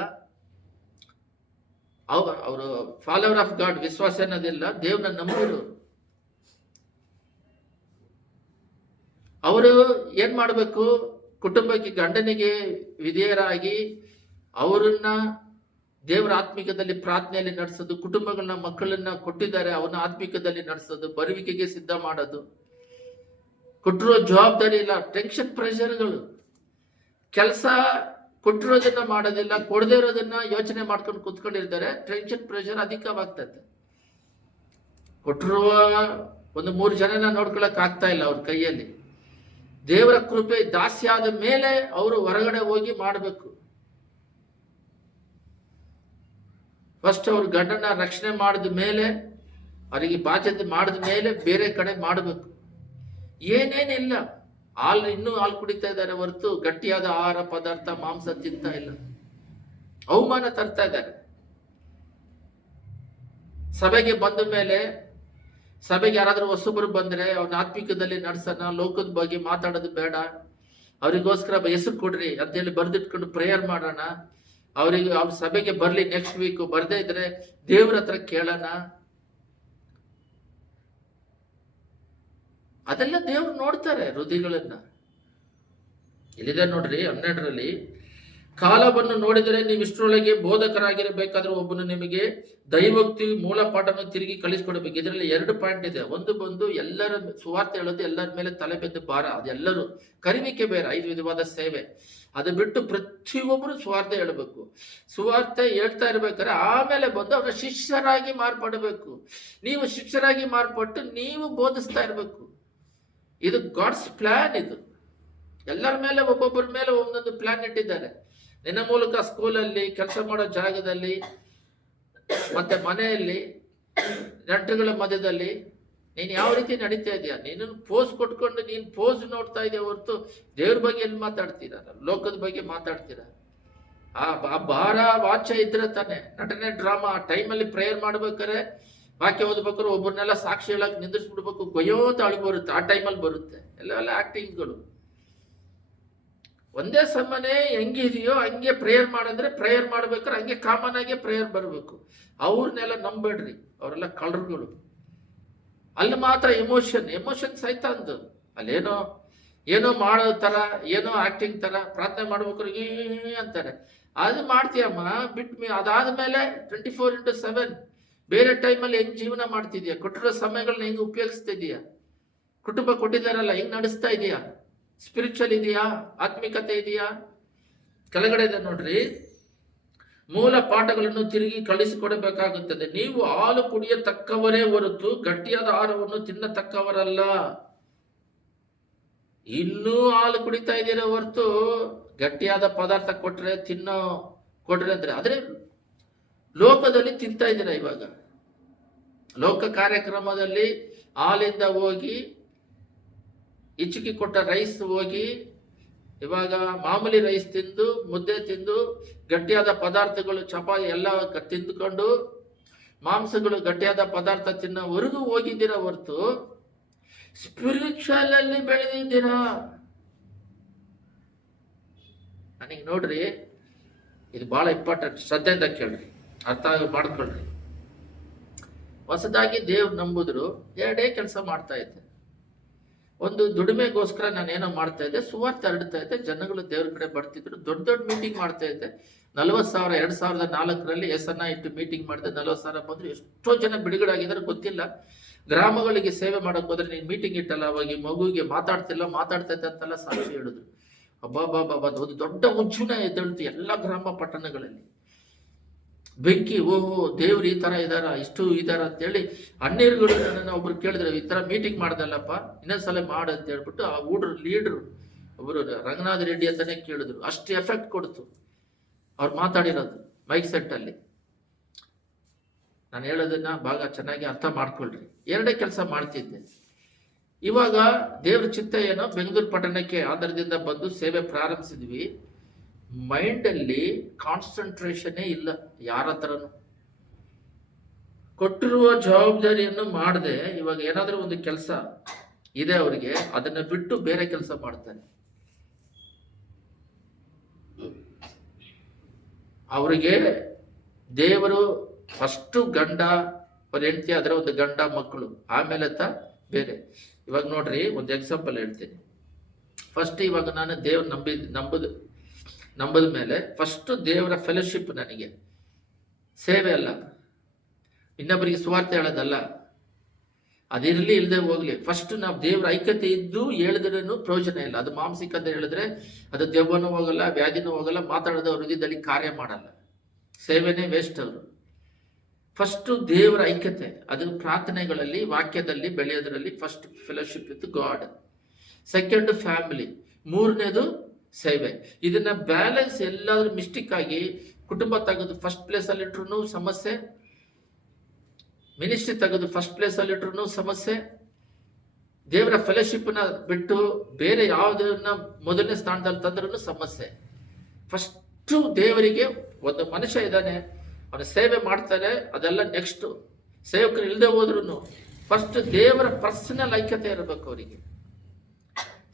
ಅವರು ಫಾಲೋವರ್ ಆಫ್ ಗಾಡ್, ವಿಶ್ವಾಸ ಅನ್ನೋದಿಲ್ಲ, ದೇವ್ರನ್ನ ನಂಬಿರು. ಅವರು ಏನ್ ಮಾಡಬೇಕು? ಕುಟುಂಬಕ್ಕೆ, ಗಂಡನಿಗೆ ವಿಧೇಯರಾಗಿ ಅವರನ್ನ ದೇವರ ಆತ್ಮಿಕದಲ್ಲಿ ಪ್ರಾರ್ಥನೆಯಲ್ಲಿ ನಡೆಸೋದು, ಕುಟುಂಬಗಳನ್ನ, ಮಕ್ಕಳನ್ನ ಕೊಟ್ಟಿದ್ದಾರೆ ಅವನ್ನ ಆತ್ಮಿಕದಲ್ಲಿ ನಡೆಸೋದು, ಬರುವಿಕೆಗೆ ಸಿದ್ಧ ಮಾಡೋದು. ಕೊಟ್ಟಿರೋ ಜವಾಬ್ದಾರಿ ಇಲ್ಲ, ಟೆನ್ಷನ್, ಪ್ರೆಷರ್ಗಳು, ಕೆಲಸ ಕೊಟ್ಟಿರೋದನ್ನ ಮಾಡೋದಿಲ್ಲ, ಕೊಡದೇ ಇರೋದನ್ನ ಯೋಚನೆ ಮಾಡ್ಕೊಂಡು ಕುತ್ಕೊಂಡಿರ್ತಾರೆ. Tension, pressure ಅಧಿಕವಾಗ್ತದೆ. ಕೊಟ್ಟಿರುವ 3 ಜನನ ನೋಡ್ಕೊಳಕ್ ಆಗ್ತಾ ಇಲ್ಲ ಅವ್ರ ಕೈಯಲ್ಲಿ. ದೇವರ ಕೃಪೆ ದಾಸ್ಯ ಆದ ಮೇಲೆ ಅವರು ಹೊರಗಡೆ ಹೋಗಿ ಮಾಡಬೇಕು. ಫಸ್ಟ್ ಅವ್ರ ಗಂಡನ ರಕ್ಷಣೆ ಮಾಡಿದ ಮೇಲೆ, ಅವರಿಗೆ ಬಾಧ್ಯತೆ ಮಾಡಿದ ಮೇಲೆ ಬೇರೆ ಕಡೆ ಮಾಡಬೇಕು. ಏನೇನಿಲ್ಲ, ಇನ್ನೂ ಹಾಲು ಕುಡಿತಾ ಇದ್ದಾರೆ ಹೊರತು ಗಟ್ಟಿಯಾದ ಆಹಾರ ಪದಾರ್ಥ, ಮಾಂಸ ತಿಂತಾ ಇಲ್ಲ. ಅವಮಾನ ತರ್ತಾ ಇದ್ದಾರೆ. ಸಭೆಗೆ ಬಂದ ಮೇಲೆ, ಸಭೆಗೆ ಯಾರಾದ್ರೂ ಹೊಸಬರು ಬಂದ್ರೆ ಅವ್ನ ಆತ್ಮಿಕದಲ್ಲಿ ನಡ್ಸೋಣ, ಲೋಕದ ಬಗ್ಗೆ ಮಾತಾಡೋದು ಬೇಡ, ಅವರಿಗೋಸ್ಕರ ಹೆಸರು ಕೊಡ್ರಿ ಅಂತೇಳಿ ಬರ್ದಿಟ್ಕೊಂಡು ಪ್ರೇಯರ್ ಮಾಡೋಣ. ಅವ್ರ ಸಭೆಗೆ ಬರ್ಲಿ ನೆಕ್ಸ್ಟ್ ವೀಕ್, ಬರ್ದೇ ಇದ್ರೆ ದೇವ್ರ ಹತ್ರ ಕೇಳೋಣ. ಅದೆಲ್ಲ ದೇವ್ರು ನೋಡ್ತಾರೆ ಹೃದಯಗಳನ್ನ. ಇಲ್ಲಿದೆ ನೋಡ್ರಿ 12ರಲ್ಲಿ, ಕಾಲವನ್ನು ನೋಡಿದರೆ ನೀವು ಇಷ್ಟರೊಳಗೆ ಬೋಧಕರಾಗಿರಬೇಕಾದ್ರೆ ಒಬ್ಬನು ನಿಮಗೆ ದೈವೋಕ್ತಿ ಮೂಲ ಪಾಠವನ್ನು ತಿರುಗಿ ಕಳಿಸ್ಕೊಡ್ಬೇಕು. ಇದರಲ್ಲಿ 2 ಪಾಯಿಂಟ್ ಇದೆ. ಒಂದು ಬಂದು ಎಲ್ಲರ ಸುವಾರ್ತೆ ಹೇಳೋದು, ಎಲ್ಲರ ಮೇಲೆ ತಲೆ ಬೆದ್ದು ಭಾರ, ಅದೆಲ್ಲರೂ ಕರಿವಿಕೆ ಬೇರೆ, 5 ವಿಧವಾದ ಸೇವೆ. ಅದು ಬಿಟ್ಟು ಪ್ರತಿಯೊಬ್ಬರು ಸುವಾರ್ತೆ ಹೇಳಬೇಕು. ಸುವಾರ್ತೆ ಹೇಳ್ತಾ ಇರ್ಬೇಕಾದ್ರೆ ಆಮೇಲೆ ಬಂದು ಅವರ ಶಿಷ್ಯರಾಗಿ ಮಾರ್ಪಡಬೇಕು. ನೀವು ಶಿಷ್ಯರಾಗಿ ಮಾರ್ಪಟ್ಟು ನೀವು ಬೋಧಿಸ್ತಾ ಇರಬೇಕು. ಇದು ಗಾಡ್ಸ್ ಪ್ಲಾನ್. ಇದು ಎಲ್ಲರ ಮೇಲೆ, ಒಬ್ಬೊಬ್ಬರ ಮೇಲೆ ಒಂದೊಂದು ಪ್ಲಾನ್ ಇಟ್ಟಿದ್ದಾರೆ. ನಿನ್ನ ಮೂಲಕ ಸ್ಕೂಲಲ್ಲಿ, ಕೆಲಸ ಮಾಡೋ ಜಾಗದಲ್ಲಿ, ಮತ್ತೆ ಮನೆಯಲ್ಲಿ, ನೆಂಟರುಗಳ ಮಧ್ಯದಲ್ಲಿ ನೀನು ಯಾವ ರೀತಿ ನಡೀತಾ ಇದೆಯಾ? ನೀನು ಪೋಸ್ ಕೊಟ್ಕೊಂಡು ನೀನು ಪೋಸ್ ನೋಡ್ತಾ ಇದೆಯಾ ಹೊರತು ದೇವ್ರ ಬಗ್ಗೆ ಎಲ್ಲಿ ಮಾತಾಡ್ತೀರ? ಲೋಕದ ಬಗ್ಗೆ ಮಾತಾಡ್ತೀರ? ಆ ಭಾರ ವಾಚ್ಯ ಇದ್ರೆ ತಾನೆ. ನಟನೆ, ಡ್ರಾಮಾ, ಆ ಟೈಮಲ್ಲಿ ಪ್ರೇಯರ್ ಮಾಡ್ಬೇಕಾರೆ, ವಾಕ್ಯ ಓದ್ಬೇಕಾದ್ರೆ ಒಬ್ಬರನ್ನೆಲ್ಲ ಸಾಕ್ಷಿ ಹೇಳಕ್ ನಿಂದಿಸ್ಬಿಡ್ಬೇಕು, ಗೊಯ್ಯೋತ ಅಳು ಬರುತ್ತೆ, ಆ ಟೈಮಲ್ಲಿ ಬರುತ್ತೆ. ಎಲ್ಲ ಆಕ್ಟಿಂಗ್ಗಳು. ಒಂದೇ ಸಮನೆ ಹೆಂಗಿದೆಯೋ ಹಂಗೆ ಪ್ರೇಯರ್ ಮಾಡಿದ್ರೆ, ಪ್ರೇಯರ್ ಮಾಡ್ಬೇಕಾದ್ರೆ ಹಂಗೆ ಕಾಮನ್ ಆಗಿ ಪ್ರೇಯರ್ ಬರಬೇಕು. ಅವ್ರನ್ನೆಲ್ಲ ನಂಬೇಡ್ರಿ, ಅವರೆಲ್ಲ ಕಳ್ಳರುಗಳು. ಅಲ್ಲಿ ಮಾತ್ರ ಎಮೋಷನ್ ಸಹಿತ ಅಂದು ಏನೋ ಮಾಡೋ ತರ, ಏನೋ ಆಕ್ಟಿಂಗ್ ತರ ಪ್ರಾರ್ಥನೆ ಮಾಡ್ಬೇಕಾದ್ರೆ ಅಂತಾರೆ. ಅದು ಮಾಡ್ತೀಯಮ್ಮ, ಅದಾದ್ಮೇಲೆ 24/7 ಬೇರೆ ಟೈಮಲ್ಲಿ ಹೆಂಗ್ ಜೀವನ ಮಾಡ್ತಿದ್ಯಾ? ಕೊಟ್ಟಿರೋ ಸಮಯಗಳನ್ನ ಹೆಂಗ್ ಉಪಯೋಗಿಸ್ತಿದ್ಯಾ? ಕುಟುಂಬ ಕೊಟ್ಟಿದ್ದಾರಲ್ಲ, ಹೆಂಗ್ ನಡೆಸ್ತಾ ಇದೆಯಾ? ಸ್ಪಿರಿಚುವಲ್ ಇದೆಯಾ? ಆತ್ಮಿಕತೆ ಇದೆಯಾ? ಕೆಳಗಡೆ ಇದೆ ನೋಡ್ರಿ, ಮೂಲ ಪಾಠಗಳನ್ನು ತಿರುಗಿ ಕಳಿಸಿಕೊಡಬೇಕಾಗುತ್ತದೆ. ನೀವು ಹಾಲು ಕುಡಿಯತಕ್ಕವರೇ ಹೊರತು ಗಟ್ಟಿಯಾದ ಆಹಾರವನ್ನು ತಿನ್ನತಕ್ಕವರಲ್ಲ. ಇನ್ನೂ ಹಾಲು ಕುಡಿತಾ ಇದ್ದೀರಾ ಹೊರತು ಗಟ್ಟಿಯಾದ ಪದಾರ್ಥ ಕೊಟ್ರೆ ಅಂದ್ರೆ, ಆದ್ರೆ ಲೋಕದಲ್ಲಿ ತಿಂತಾ ಇದ್ದೀರಾ. ಇವಾಗ ಲೋಕ ಕಾರ್ಯಕ್ರಮದಲ್ಲಿ ಹಾಲಿಂದ ಹೋಗಿ ಇಚ್ಚಿಗೆ ಕೊಟ್ಟ ರೈಸ್ ಹೋಗಿ, ಇವಾಗ ಮಾಮೂಲಿ ರೈಸ್ ತಿಂದು, ಮುದ್ದೆ ತಿಂದು, ಗಟ್ಟಿಯಾದ ಪದಾರ್ಥಗಳು ಚಪಾತಿ ಎಲ್ಲ ತಿಂದುಕೊಂಡು, ಮಾಂಸಗಳು ಗಟ್ಟಿಯಾದ ಪದಾರ್ಥ ತಿನ್ನೋವರೆಗೂ ಹೋಗಿದ್ದೀರಾ ಹೊರತು ಸ್ಪಿರಿಚುವಲ್ ಅಲ್ಲಿ ಬೆಳೆದಿದ್ದೀರಾ. ನನಗೆ ನೋಡ್ರಿ, ಇದು ಬಹಳ ಇಂಪಾರ್ಟೆಂಟ್. ಶ್ರದ್ಧೆಯಿಂದ ಕೇಳ್ರಿ, ಅರ್ಥ ಮಾಡ್ಕೊಳ್ರಿ. ಹೊಸದಾಗಿ ದೇವ್ರು ನಂಬುದ್ರು 2 ಕೆಲಸ ಮಾಡ್ತಾ ಇದ್ದೆ. ಒಂದು ದುಡಿಮೆಗೋಸ್ಕರ ನಾನೇನೋ ಮಾಡ್ತಾ ಇದ್ದೆ, ಸುವಾರ್ತೆ ಹರಡ್ತಾ ಇದ್ದೆ, ಜನಗಳು ದೇವ್ರ ಕಡೆ ಬರ್ತಿದ್ರು, ದೊಡ್ಡ ಮೀಟಿಂಗ್ ಮಾಡ್ತಾ ಇದ್ದೆ. 40,000 2004ರಲ್ಲಿ ಎಸ್ಎನ್ಐ ಇಟ್ಟು ಮೀಟಿಂಗ್ ಮಾಡಿದೆ. 40,000 ಬಂದ್ರು. ಎಷ್ಟೋ ಜನ ಬಿಡುಗಡೆ ಆಗಿದ್ದಾರೆ ಗೊತ್ತಿಲ್ಲ. ಗ್ರಾಮಗಳಿಗೆ ಸೇವೆ ಮಾಡಕ್ ಹೋದ್ರೆ, ನೀನ್ ಮೀಟಿಂಗ್ ಇಟ್ಟಲ್ಲ, ಅವಾಗ ಮಗುವಿಗೆ ಮಾತಾಡ್ತಾ ಇದ್ದೆ ಅಂತೆಲ್ಲ ಸಾಕ್ಷಿ ಹೇಳಿದ್ರು. ಅಬ್ಬಾ ಒಂದು ದೊಡ್ಡ ಉಜ್ಜುನ ಎದ್ದೇಳ್ತು ಎಲ್ಲ ಗ್ರಾಮ ಪಟ್ಟಣಗಳಲ್ಲಿ. ಬೆಂಕಿ, ಓಹೋ ದೇವ್ರು ಈ ತರ ಇದಾರ, ಇಷ್ಟು ಇದಾರ ಅಂತೇಳಿ ಅಣ್ಣೀರುಗಳು ನನ್ನನ್ನು ಒಬ್ರು ಕೇಳಿದ್ರು, ಈ ತರ ಮೀಟಿಂಗ್ ಮಾಡ್ದಲ್ಲಪ್ಪ, ಇನ್ನೊಂದ್ಸಲ ಮಾಡು ಅಂತ ಹೇಳ್ಬಿಟ್ಟು ಆ ಲೀಡ್ರು ಒಬ್ರು ರಂಗನಾಥ್ ರೆಡ್ಡಿ ಅಂತಾನೆ ಕೇಳಿದ್ರು. ಅಷ್ಟು ಎಫೆಕ್ಟ್ ಕೊಡ್ತು ಅವ್ರು ಮಾತಾಡಿರೋದು ಮೈಕ್ ಸೆಟ್ ಅಲ್ಲಿ. ನಾನು ಹೇಳೋದನ್ನ ಭಾಗ ಚೆನ್ನಾಗಿ ಅರ್ಥ ಮಾಡ್ಕೊಳ್ರಿ. ಎರಡೇ ಕೆಲಸ ಮಾಡ್ತಿದ್ದೆ. ಇವಾಗ ದೇವ್ರ ಚಿತ್ತ ಏನೋ, ಬೆಂಗಳೂರು ಪಟ್ಟಣಕ್ಕೆ ಆಧಾರದಿಂದ ಬಂದು ಸೇವೆ ಪ್ರಾರಂಭಿಸಿದ್ವಿ. ಮೈಂಡಲ್ಲಿ ಕಾನ್ಸಂಟ್ರೇಷನ್ನೇ ಇಲ್ಲ ಯಾರ ಹತ್ರನು. ಕೊಟ್ಟಿರುವ ಜವಾಬ್ದಾರಿಯನ್ನು ಮಾಡದೆ ಇವಾಗ ಏನಾದರೂ ಒಂದು ಕೆಲಸ ಇದೆ ಅವರಿಗೆ, ಅದನ್ನ ಬಿಟ್ಟು ಬೇರೆ ಕೆಲಸ ಮಾಡ್ತಾರೆ. ಅವರಿಗೆ ದೇವರು ಫಸ್ಟು ಗಂಡ ಒಂದು ಹೆಂಡತಿ, ಅದರ ಒಂದು ಗಂಡ ಮಕ್ಕಳು, ಆಮೇಲೆ ಬೇರೆ. ಇವಾಗ ನೋಡ್ರಿ, ಒಂದು ಎಕ್ಸಾಂಪಲ್ ಹೇಳ್ತೀನಿ. ಫಸ್ಟ್ ಇವಾಗ ನಾನು ದೇವ್ರು ನಂಬದ ಮೇಲೆ ಫಸ್ಟ್ ದೇವರ ಫೆಲೋಶಿಪ್, ನನಗೆ ಸೇವೆ ಅಲ್ಲ, ಇನ್ನೊಬ್ಬರಿಗೆ ಸ್ವಾರ್ಥ ಹೇಳೋದಲ್ಲ, ಅದಿರಲಿ ಇಲ್ಲದೆ ಹೋಗ್ಲಿ. ಫಸ್ಟ್ ನಾವು ದೇವರ ಐಕ್ಯತೆ ಇದ್ದು ಹೇಳಿದ್ರೂ ಪ್ರಯೋಜನ ಇಲ್ಲ. ಅದು ಮಾಂಸಿಕ ಅಂತ ಹೇಳಿದ್ರೆ ಅದು ದೆವ್ವನೂ ಹೋಗಲ್ಲ, ವ್ಯಾಧಿನೂ ಹೋಗಲ್ಲ, ಮಾತಾಡೋದು ಹೃದಯದಲ್ಲಿ ಕಾರ್ಯ ಮಾಡಲ್ಲ, ಸೇವೆನೇ ವೇಸ್ಟ್ ಅವರು. ಫಸ್ಟ್ ದೇವರ ಐಕ್ಯತೆ, ಅದು ಪ್ರಾರ್ಥನೆಗಳಲ್ಲಿ ವಾಕ್ಯದಲ್ಲಿ ಬೆಳೆಯೋದ್ರಲ್ಲಿ first fellowship with God, second family, ಮೂರನೇದು ಸೇವೆ. ಇದನ್ನ ಬ್ಯಾಲೆನ್ಸ್ ಎಲ್ಲಾದ್ರೂ ಮಿಸ್ಟೇಕ್ ಆಗಿ ಕುಟುಂಬ ತೆಗೆದು ಫಸ್ಟ್ ಪ್ಲೇಸ್ ಅಲ್ಲಿ ಇಟ್ರು ಸಮಸ್ಯೆ, ಮಿನಿಸ್ಟ್ರಿ ತೆಗೆದು ಫಸ್ಟ್ ಪ್ಲೇಸ್ ಅಲ್ಲಿ ಇಟ್ರು ಸಮಸ್ಯೆ, ದೇವರ ಫೆಲೋಶಿಪ್ನ ಬಿಟ್ಟು ಬೇರೆ ಯಾವುದನ್ನ ಮೊದಲನೇ ಸ್ಥಾನದಲ್ಲಿ ತಂದ್ರೂ ಸಮಸ್ಯೆ. ಫಸ್ಟು ದೇವರಿಗೆ ಒಂದು ಮನುಷ್ಯ ಇದ್ದಾನೆ, ಅವನು ಸೇವೆ ಮಾಡ್ತಾರೆ, ಅದೆಲ್ಲ ನೆಕ್ಸ್ಟ್. ಸೇವಕರು ಇಲ್ಲದೆ ಹೋದ್ರು ಫಸ್ಟ್ ದೇವರ ಪರ್ಸನಲ್ ಐಕ್ಯತೆ ಇರಬೇಕು ಅವರಿಗೆ.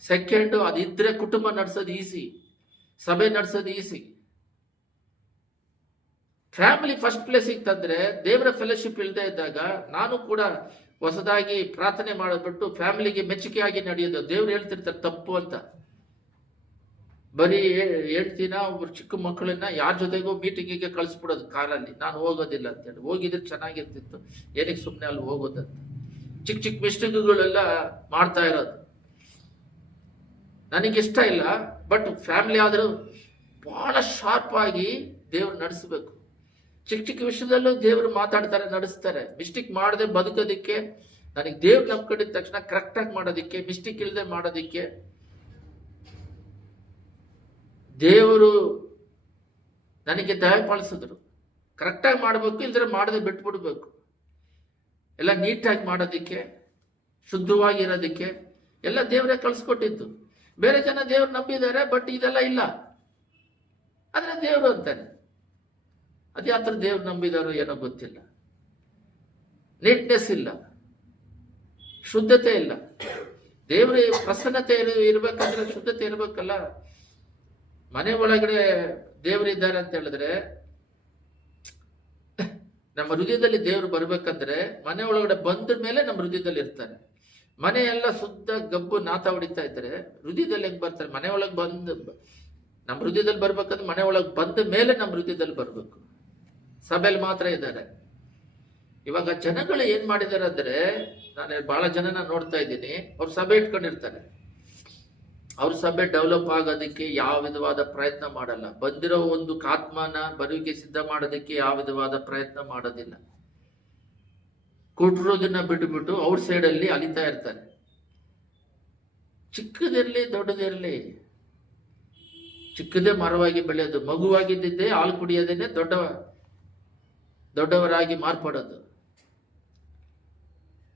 ಸೆಕೆಂಡ್, ಅದಿದ್ರೆ ಕುಟುಂಬ ನಡೆಸೋದು ಈಸಿ, ಸಭೆ ನಡೆಸೋದು ಈಸಿ. ಫ್ಯಾಮಿಲಿ ಫಸ್ಟ್ ಪ್ಲೇಸಿಗೆ ತಂದ್ರೆ, ದೇವರ ಫೆಲೋಶಿಪ್ ಇಲ್ಲದೆ ಇದ್ದಾಗ ನಾನು ಕೂಡ ಹೊಸದಾಗಿ ಪ್ರಾರ್ಥನೆ ಮಾಡಿಬಿಟ್ಟು ಫ್ಯಾಮಿಲಿಗೆ ಮೆಚ್ಚುಗೆಯಾಗಿ ನಡೆಯೋದು. ದೇವ್ರು ಹೇಳ್ತಿರ್ತಾರೆ ತಪ್ಪು ಅಂತ. ಬರೀ ಹೇಳ್ತೀನ ಒಬ್ರು ಚಿಕ್ಕ ಮಕ್ಕಳನ್ನ ಯಾರ ಜೊತೆಗೂ ಮೀಟಿಂಗಿಗೆ ಕಳಿಸ್ಬಿಡೋದು ಕಾರಲ್ಲಿ, ನಾನು ಹೋಗೋದಿಲ್ಲ ಅಂತೇಳಿ. ಹೋಗಿದ್ರೆ ಚೆನ್ನಾಗಿರ್ತಿತ್ತು, ಏನಕ್ಕೆ ಸುಮ್ಮನೆ ಅಲ್ಲಿ ಹೋಗೋದಂತ. ಚಿಕ್ಕ ಚಿಕ್ಕ ಮಿಸ್ಟೇಕ್ಗಳೆಲ್ಲ ಮಾಡ್ತಾ ಇರೋದು ನನಗಿಷ್ಟ ಇಲ್ಲ. ಬಟ್ ಫ್ಯಾಮಿಲಿ ಆದರೂ ಬಹಳ ಶಾರ್ಪ್ ಆಗಿ ದೇವ್ರು ನಡೆಸಬೇಕು. ಚಿಕ್ಕ ಚಿಕ್ಕ ವಿಷಯದಲ್ಲೂ ದೇವರು ಮಾತಾಡ್ತಾರೆ, ನಡೆಸ್ತಾರೆ. ಮಿಸ್ಟೇಕ್ ಮಾಡದೆ ಬದುಕೋದಿಕ್ಕೆ, ನನಗೆ ದೇವ್ರು ನಂಬ್ಕೊಂಡಿದ ತಕ್ಷಣ ಕರೆಕ್ಟಾಗಿ ಮಾಡೋದಿಕ್ಕೆ, ಮಿಸ್ಟೇಕ್ ಇಲ್ಲದೆ ಮಾಡೋದಿಕ್ಕೆ ದೇವರು ನನಗೆ ದಯಪಾಲಿಸಿದ್ರು. ಕರೆಕ್ಟಾಗಿ ಮಾಡಬೇಕು, ಇಲ್ದ್ರೆ ಮಾಡದೆ ಬಿಟ್ಬಿಡ್ಬೇಕು. ಎಲ್ಲ ನೀಟಾಗಿ ಮಾಡೋದಿಕ್ಕೆ, ಶುದ್ಧವಾಗಿರೋದಿಕ್ಕೆ ಎಲ್ಲ ದೇವರೇ ಕಳಿಸ್ಕೊಟ್ಟಿದ್ದು. ಬೇರೆ ಜನ ದೇವ್ರು ನಂಬಿದ್ದಾರೆ, ಬಟ್ ಇದೆಲ್ಲ ಇಲ್ಲ. ಆದ್ರೆ ದೇವರು ಅಂತಾನೆ. ಅದು ಯಾವ ಥರ ದೇವ್ರು ನಂಬಿದಾರೋ ಏನೋ ಗೊತ್ತಿಲ್ಲ. ನೀಟ್ನೆಸ್ ಇಲ್ಲ, ಶುದ್ಧತೆ ಇಲ್ಲ. ದೇವ್ರ ಪ್ರಸನ್ನತೆ ಇರ್ಬೇಕಂದ್ರೆ ಶುದ್ಧತೆ ಇರ್ಬೇಕಲ್ಲ. ಮನೆ ಒಳಗಡೆ ದೇವರಿದ್ದಾರೆ ಅಂತ ಹೇಳಿದ್ರೆ, ನಮ್ಮ ಹೃದಯದಲ್ಲಿ ದೇವರು ಬರ್ಬೇಕಂದ್ರೆ ಮನೆ ಒಳಗಡೆ ಬಂದ ಮೇಲೆ ನಮ್ಮ ಹೃದಯದಲ್ಲಿ ಇರ್ತಾರೆ. ಮನೆ ಎಲ್ಲ ಶುದ್ಧ ಗಬ್ಬು ನಾತ ಹೊಡಿತಾ ಇದ್ರೆ ಹೃದಯದಲ್ಲಿ ಹೆಂಗ್ ಬರ್ತಾರೆ? ಮನೆ ಒಳಗೆ ಬಂದು ನಮ್ಮ ಹೃದಯದಲ್ಲಿ ಬರ್ಬೇಕಂದ್ರೆ ಮನೆ ಒಳಗೆ ಬಂದ ಮೇಲೆ ನಮ್ಮ ಹೃದಯದಲ್ಲಿ ಬರ್ಬೇಕು. ಸಭೆಯಲ್ಲಿ ಮಾತ್ರ ಇದ್ದಾರೆ. ಇವಾಗ ಜನಗಳು ಏನ್ ಮಾಡಿದ್ದಾರೆ ಅಂದ್ರೆ, ನಾನು ಬಹಳ ಜನನ ನೋಡ್ತಾ ಇದ್ದೀನಿ, ಅವ್ರು ಸಭೆ ಇಟ್ಕೊಂಡಿರ್ತಾರೆ. ಅವ್ರ ಸಭೆ ಡೆವಲಪ್ ಆಗೋದಕ್ಕೆ ಯಾವ ವಿಧವಾದ ಪ್ರಯತ್ನ ಮಾಡಲ್ಲ. ಬಂದಿರೋ ಒಂದು ಆತ್ಮನ ಬರುವಿಕೆ ಸಿದ್ಧ ಮಾಡೋದಕ್ಕೆ ಯಾವ ವಿಧವಾದ ಪ್ರಯತ್ನ ಮಾಡೋದಿಲ್ಲ. ಕೊಟ್ಟಿರೋದನ್ನ ಬಿಟ್ಟುಬಿಟ್ಟು ಔಟ್ ಸೈಡ್ ಅಲ್ಲಿ ಅಲಿತಾ ಇರ್ತಾರೆ. ಚಿಕ್ಕದಿರ್ಲಿ ದೊಡ್ಡದಿರ್ಲಿ, ಚಿಕ್ಕದೇ ಮರವಾಗಿ ಬೆಳೆಯೋದು, ಮಗುವಾಗಿದ್ದೇ ಹಾಲು ಕುಡಿಯೋದೇನೆ ದೊಡ್ಡವರಾಗಿ ಮಾರ್ಪಡೋದು.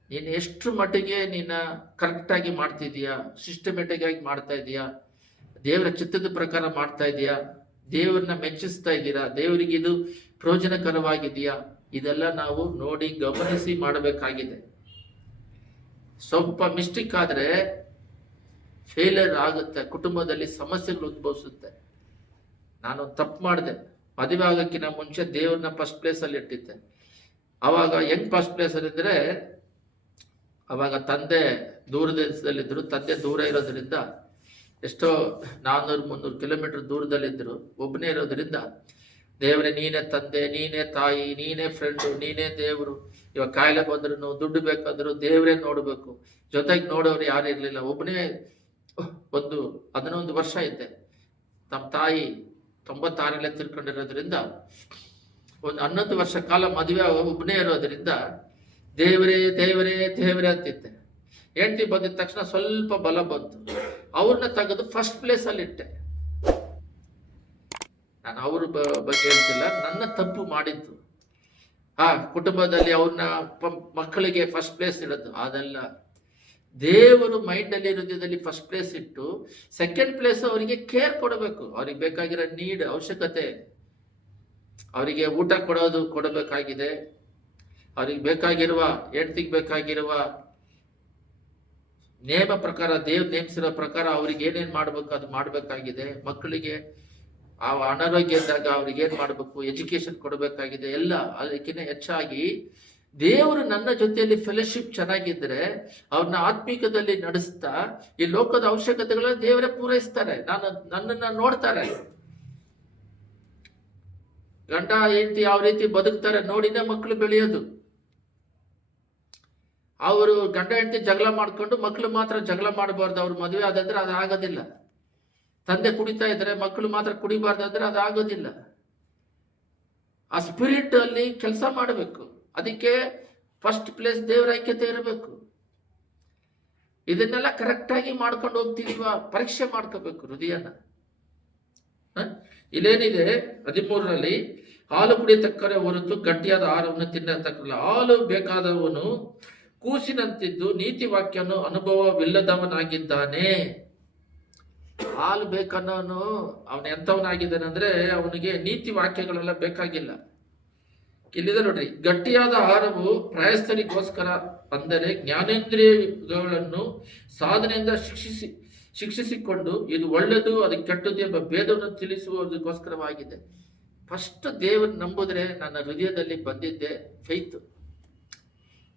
ನೀನು ಎಷ್ಟು ಮಟ್ಟಿಗೆ ನೀನು ಕರೆಕ್ಟಾಗಿ ಮಾಡ್ತಿದೀಯಾ, ಸಿಸ್ಟಮೆಟಿಕ್ ಆಗಿ ಮಾಡ್ತಾ ಇದೀಯಾ, ದೇವರ ಚಿತ್ತದ ಪ್ರಕಾರ ಮಾಡ್ತಾ ಇದೀಯಾ, ದೇವರನ್ನ ಮೆಚ್ಚಿಸ್ತಾ ಇದ್ದೀರಾ, ದೇವರಿಗೆ ಇದು ಪ್ರಯೋಜನಕರವಾಗಿದೆಯಾ, ಇದೆಲ್ಲ ನಾವು ನೋಡಿ ಗಮನಿಸಿ ಮಾಡಬೇಕಾಗಿದೆ. ಸ್ವಲ್ಪ ಮಿಸ್ಟೇಕ್ ಆದ್ರೆ ಫೇಲಿಯರ್ ಆಗುತ್ತೆ, ಕುಟುಂಬದಲ್ಲಿ ಸಮಸ್ಯೆಗಳು ಉದ್ಭವಿಸುತ್ತೆ. ನಾನು ತಪ್ಪು ಮಾಡಿದೆ, ಮದುವೆ ಆಗೋಕ್ಕಿಂತ ಮುಂಚೆ ದೇವ್ರನ್ನ ಫಸ್ಟ್ ಪ್ಲೇಸಲ್ಲಿ ಇಟ್ಟಿದ್ದೆ. ಅವಾಗ ಹೆಂಗ್ ಫಸ್ಟ್ ಪ್ಲೇಸಲ್ಲಿ ಇದ್ರೆ, ಅವಾಗ ತಂದೆ ದೂರ ದೇಶದಲ್ಲಿದ್ದರು. ತಂದೆ ದೂರ ಇರೋದ್ರಿಂದ ಎಷ್ಟೋ 400-300 ಕಿಲೋಮೀಟರ್ ದೂರದಲ್ಲಿದ್ದರು. ಒಬ್ಬನೇ ಇರೋದ್ರಿಂದ, ದೇವರೇ ನೀನೇ ತಂದೆ, ನೀನೇ ತಾಯಿ, ನೀನೇ ಫ್ರೆಂಡು, ನೀನೇ ದೇವರು. ಇವಾಗ ಕಾಯಿಲೆ ಬಂದ್ರು, ದುಡ್ಡು ಬೇಕಂದ್ರು ದೇವರೇ ನೋಡಬೇಕು, ಜೊತೆಗೆ ನೋಡೋರು ಯಾರು ಇರಲಿಲ್ಲ. ಒಬ್ಬನೇ 11 ವರ್ಷ ಇದ್ದೆ. ನಮ್ಮ ತಾಯಿ 96 ತಿರ್ಕೊಂಡಿರೋದ್ರಿಂದ ಒಂದು 11 ವರ್ಷ ಕಾಲ ಮದುವೆ ಒಬ್ಬನೇ ಇರೋದ್ರಿಂದ ದೇವರೇ ದೇವರೇ ದೇವರೇ ಅಂತಿದ್ದೆ. ಹೆಂಡತಿ ಬಂದಿದ ತಕ್ಷಣ ಸ್ವಲ್ಪ ಬಲ ಬಂತು, ಅವ್ರನ್ನ ತೆಗೆದು ಫಸ್ಟ್ ಪ್ಲೇಸ್ ಅಲ್ಲಿ ಇಟ್ಟೆ. ನಾನು ಅವ್ರ ಬಗ್ಗೆ ಹೇಳ್ತಿಲ್ಲ, ನನ್ನ ತಪ್ಪು ಮಾಡಿದ್ದು. ಕುಟುಂಬದಲ್ಲಿ ಅವ್ರನ್ನ ಮಕ್ಕಳಿಗೆ ಫಸ್ಟ್ ಪ್ಲೇಸ್ ಇಡೋದು ಅದೆಲ್ಲ. ದೇವರು ಮೈಂಡಲ್ಲಿ ಹೃದಯದಲ್ಲಿ ಫಸ್ಟ್ ಪ್ಲೇಸ್ ಇಟ್ಟು ಸೆಕೆಂಡ್ ಪ್ಲೇಸ್ ಅವರಿಗೆ ಕೇರ್ ಕೊಡಬೇಕು. ಅವ್ರಿಗೆ ಬೇಕಾಗಿರೋ ನೀಡ್, ಅವಶ್ಯಕತೆ, ಅವರಿಗೆ ಊಟ ಕೊಡಬೇಕಾಗಿದೆ. ಅವ್ರಿಗೆ ಬೇಕಾಗಿರುವ, ಹೆಂಡತಿಗೆ ಬೇಕಾಗಿರುವ ನೇಮ ಪ್ರಕಾರ, ದೇವ್ರು ನೇಮಿಸಿರೋ ಪ್ರಕಾರ ಅವ್ರಿಗೆ ಏನೇನು ಮಾಡ್ಬೇಕು ಅದು ಮಾಡಬೇಕಾಗಿದೆ. ಮಕ್ಕಳಿಗೆ ಅನಾರೋಗ್ಯ ಇದ್ದಾಗ ಅವ್ರಿಗೆ ಏನ್ ಮಾಡಬೇಕು, ಎಜುಕೇಶನ್ ಕೊಡಬೇಕಾಗಿದೆ ಎಲ್ಲ. ಅದಕ್ಕಿಂತ ಹೆಚ್ಚಾಗಿ ದೇವರು ನನ್ನ ಜೊತೆಯಲ್ಲಿ ಫೆಲೋಶಿಪ್ ಚೆನ್ನಾಗಿದ್ರೆ ಅವ್ರನ್ನ ಆತ್ಮಿಕದಲ್ಲಿ ನಡೆಸ್ತಾ ಈ ಲೋಕದ ಅವಶ್ಯಕತೆಗಳನ್ನ ದೇವರೇ ಪೂರೈಸ್ತಾರೆ. ನನ್ನನ್ನ ನೋಡ್ತಾರೆ. ಗಂಡ ಹೆಂಡತಿ ಯಾವ ರೀತಿ ಬದುಕ್ತಾರೆ ನೋಡಿನೇ ಮಕ್ಕಳು ಬೆಳೆಯೋದು. ಅವರು ಗಂಡ ಹೆಂಡತಿ ಜಗಳ ಮಾಡ್ಕೊಂಡು ಮಕ್ಕಳು ಮಾತ್ರ ಜಗಳ ಮಾಡಬಾರ್ದು. ಅವ್ರು ಮದುವೆ ಆದಂದ್ರೆ ಅದು ಆಗೋದಿಲ್ಲ. ತಂದೆ ಕುಡಿತಾ ಇದ್ದಾರೆ, ಮಕ್ಕಳು ಮಾತ್ರ ಕುಡಿಬಾರ್ದಂದ್ರೆ ಅದು ಆಗೋದಿಲ್ಲ. ಆ ಸ್ಪಿರಿಟ್ ಅಲ್ಲಿ ಕೆಲಸ ಮಾಡಬೇಕು. ಅದಕ್ಕೆ ಫಸ್ಟ್ ಪ್ಲೇಸ್ ದೇವರ ಐಕ್ಯತೆ ಇರಬೇಕು. ಇದನ್ನೆಲ್ಲ ಕರೆಕ್ಟ್ ಆಗಿ ಮಾಡ್ಕೊಂಡು ಹೋಗ್ತಿದೀವ, ಪರೀಕ್ಷೆ ಮಾಡ್ಕೋಬೇಕು ಹೃದಯನ. ಇಲ್ಲೇನಿದೆ 13ರಲ್ಲಿ, ಹಾಲು ಕುಡಿಯತಕ್ಕರೆ ಹೊರತು ಗಟ್ಟಿಯಾದ ಆಹಾರವನ್ನು ತಿನ್ನತಕ್ಕಲ್ಲ. ಹಾಲು ಬೇಕಾದವನು ಕೂಸಿನಂತಿದ್ದು ನೀತಿ ವಾಕ್ಯನು ಅನುಭವವಿಲ್ಲದವನಾಗಿದ್ದಾನೆ. ಹಾಲು ಬೇಕನ್ನೋನು ಅವನು ಎಂಥವನಾಗಿದ್ದಾನೆ ಅಂದ್ರೆ ಅವನಿಗೆ ನೀತಿ ವಾಕ್ಯಗಳೆಲ್ಲ ಬೇಕಾಗಿಲ್ಲ. ಇಲ್ಲಿದೆ ನೋಡ್ರಿ, ಗಟ್ಟಿಯಾದ ಆಹಾರವು ಪ್ರಾಯಸ್ಥರಿಗೋಸ್ಕರ, ಅಂದರೆ ಜ್ಞಾನೇಂದ್ರಿಯಗಳನ್ನು ಸಾಧನೆಯಿಂದ ಶಿಕ್ಷಿಸಿಕೊಂಡು ಇದು ಒಳ್ಳೆಯದು ಅದು ಕೆಟ್ಟದ್ದು ಎಂಬ ಭೇದವನ್ನು ತಿಳಿಸುವುದಕ್ಕೋಸ್ಕರವಾಗಿದೆ. ಫಸ್ಟ್ ದೇವರು ನಂಬುದ್ರೆ ನನ್ನ ಹೃದಯದಲ್ಲಿ ಬಂದಿದ್ದೆ ಫೈತ್,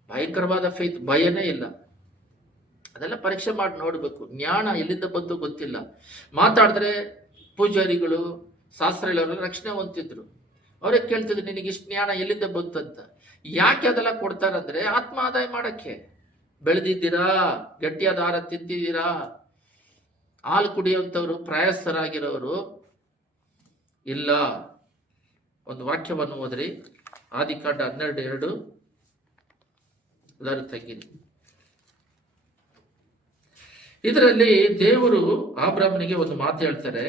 ಭಯಂಕರವಾದ ಫೈತ್, ಭಯನೇ ಇಲ್ಲ. ಅದೆಲ್ಲ ಪರೀಕ್ಷೆ ಮಾಡಿ ನೋಡಬೇಕು. ಜ್ಞಾನ ಎಲ್ಲಿಂದ ಬಂತು ಗೊತ್ತಿಲ್ಲ. ಮಾತಾಡಿದ್ರೆ ಪೂಜಾರಿಗಳು, ಶಾಸ್ತ್ರ ಹೇಳೋರು ರಕ್ಷಣೆ ಹೊಂದಿದ್ರು. ಅವರೇ ಕೇಳ್ತಿದ್ರು, ನಿನಗೆ ಇಷ್ಟು ಜ್ಞಾನ ಎಲ್ಲಿಂದ ಬಂತು ಅಂತ. ಯಾಕೆ ಅದೆಲ್ಲ ಕೊಡ್ತಾರಂದ್ರೆ ಆತ್ಮ ಆದಾಯ ಮಾಡಕ್ಕೆ. ಬೆಳೆದಿದ್ದೀರಾ, ಗಟ್ಟಿಯಾದ ಆಹಾರ ತಿಂತಿದ್ದೀರಾ. ಹಾಲು ಕುಡಿಯುವಂಥವ್ರು ಪ್ರಾಯಸ್ಥರಾಗಿರೋರು ಇಲ್ಲ. ಒಂದು ವಾಕ್ಯವನ್ನು ಓದ್ರಿ, ಆದಿಕಾಂಡ 12:2. ಎಲ್ಲರೂ ತೆಗೀರಿ. ಇದರಲ್ಲಿ ದೇವರು ಅಬ್ರಾಮನಿಗೆ ಒಂದು ಮಾತು ಹೇಳ್ತಾರೆ,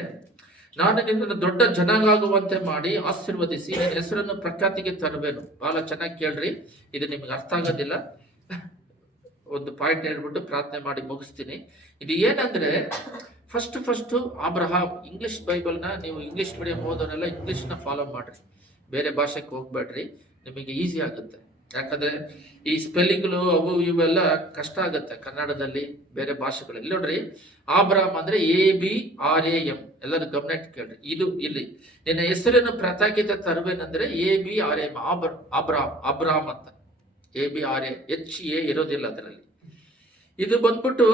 ನಾನು ನಿನ್ನನ್ನು ದೊಡ್ಡ ಜನಾಂಗವಾಗುವಂತೆ ಮಾಡಿ ಆಶೀರ್ವದಿಸಿ ನಿನ್ನ ಹೆಸರನ್ನು ಪ್ರಖ್ಯಾತಿಗೆ ತರುವೆನು. ಬಹಳ ಚೆನ್ನಾಗಿ ಕೇಳ್ರಿ, ಇದು ನಿಮ್ಗೆ ಅರ್ಥ ಆಗೋದಿಲ್ಲ. ಒಂದು ಪಾಯಿಂಟ್ ಹೇಳ್ಬಿಟ್ಟು ಪ್ರಾರ್ಥನೆ ಮಾಡಿ ಮುಗಿಸ್ತೀನಿ. ಇದು ಏನಂದ್ರೆ ಫಸ್ಟ್ ಅಬ್ರಹಾಂ, ಇಂಗ್ಲಿಷ್ ಬೈಬಲ್ನ ನೀವು ಇಂಗ್ಲಿಷ್ ಮೀಡಿಯಂ ಓದೋರೆಲ್ಲ ಇಂಗ್ಲಿಷ್ನ ಫಾಲೋ ಮಾಡ್ರಿ, ಬೇರೆ ಭಾಷೆಗೆ ಹೋಗ್ಬೇಡ್ರಿ, ನಿಮಗೆ ಈಸಿ ಆಗುತ್ತೆ. ಯಾಕಂದ್ರೆ ಈ ಸ್ಪೆಲ್ಲಿಂಗ್ಗಳು ಅವು ಇವೆಲ್ಲ ಕಷ್ಟ ಆಗುತ್ತೆ ಕನ್ನಡದಲ್ಲಿ, ಬೇರೆ ಭಾಷೆಗಳಲ್ಲಿ. ನೋಡ್ರಿ, ಅಬ್ರಾಮ್ ಅಂದ್ರೆ ABRAM. ಎಲ್ಲರೂ ಗಮನ ಇಟ್ಟು ಕೇಳ್ರಿ. ಇದು ಇಲ್ಲಿ ನಿನ್ನ ಹೆಸರನ್ನು ಪ್ರತ್ಯೇಕತೆ ತರುವೇನಂದ್ರೆ ABRAM, ಅಬ್ರಾಮ್ ಅಂತ. ABRA, HA ಇರೋದಿಲ್ಲ ಅದರಲ್ಲಿ. ಇದು ಬಂದ್ಬಿಟ್ಟು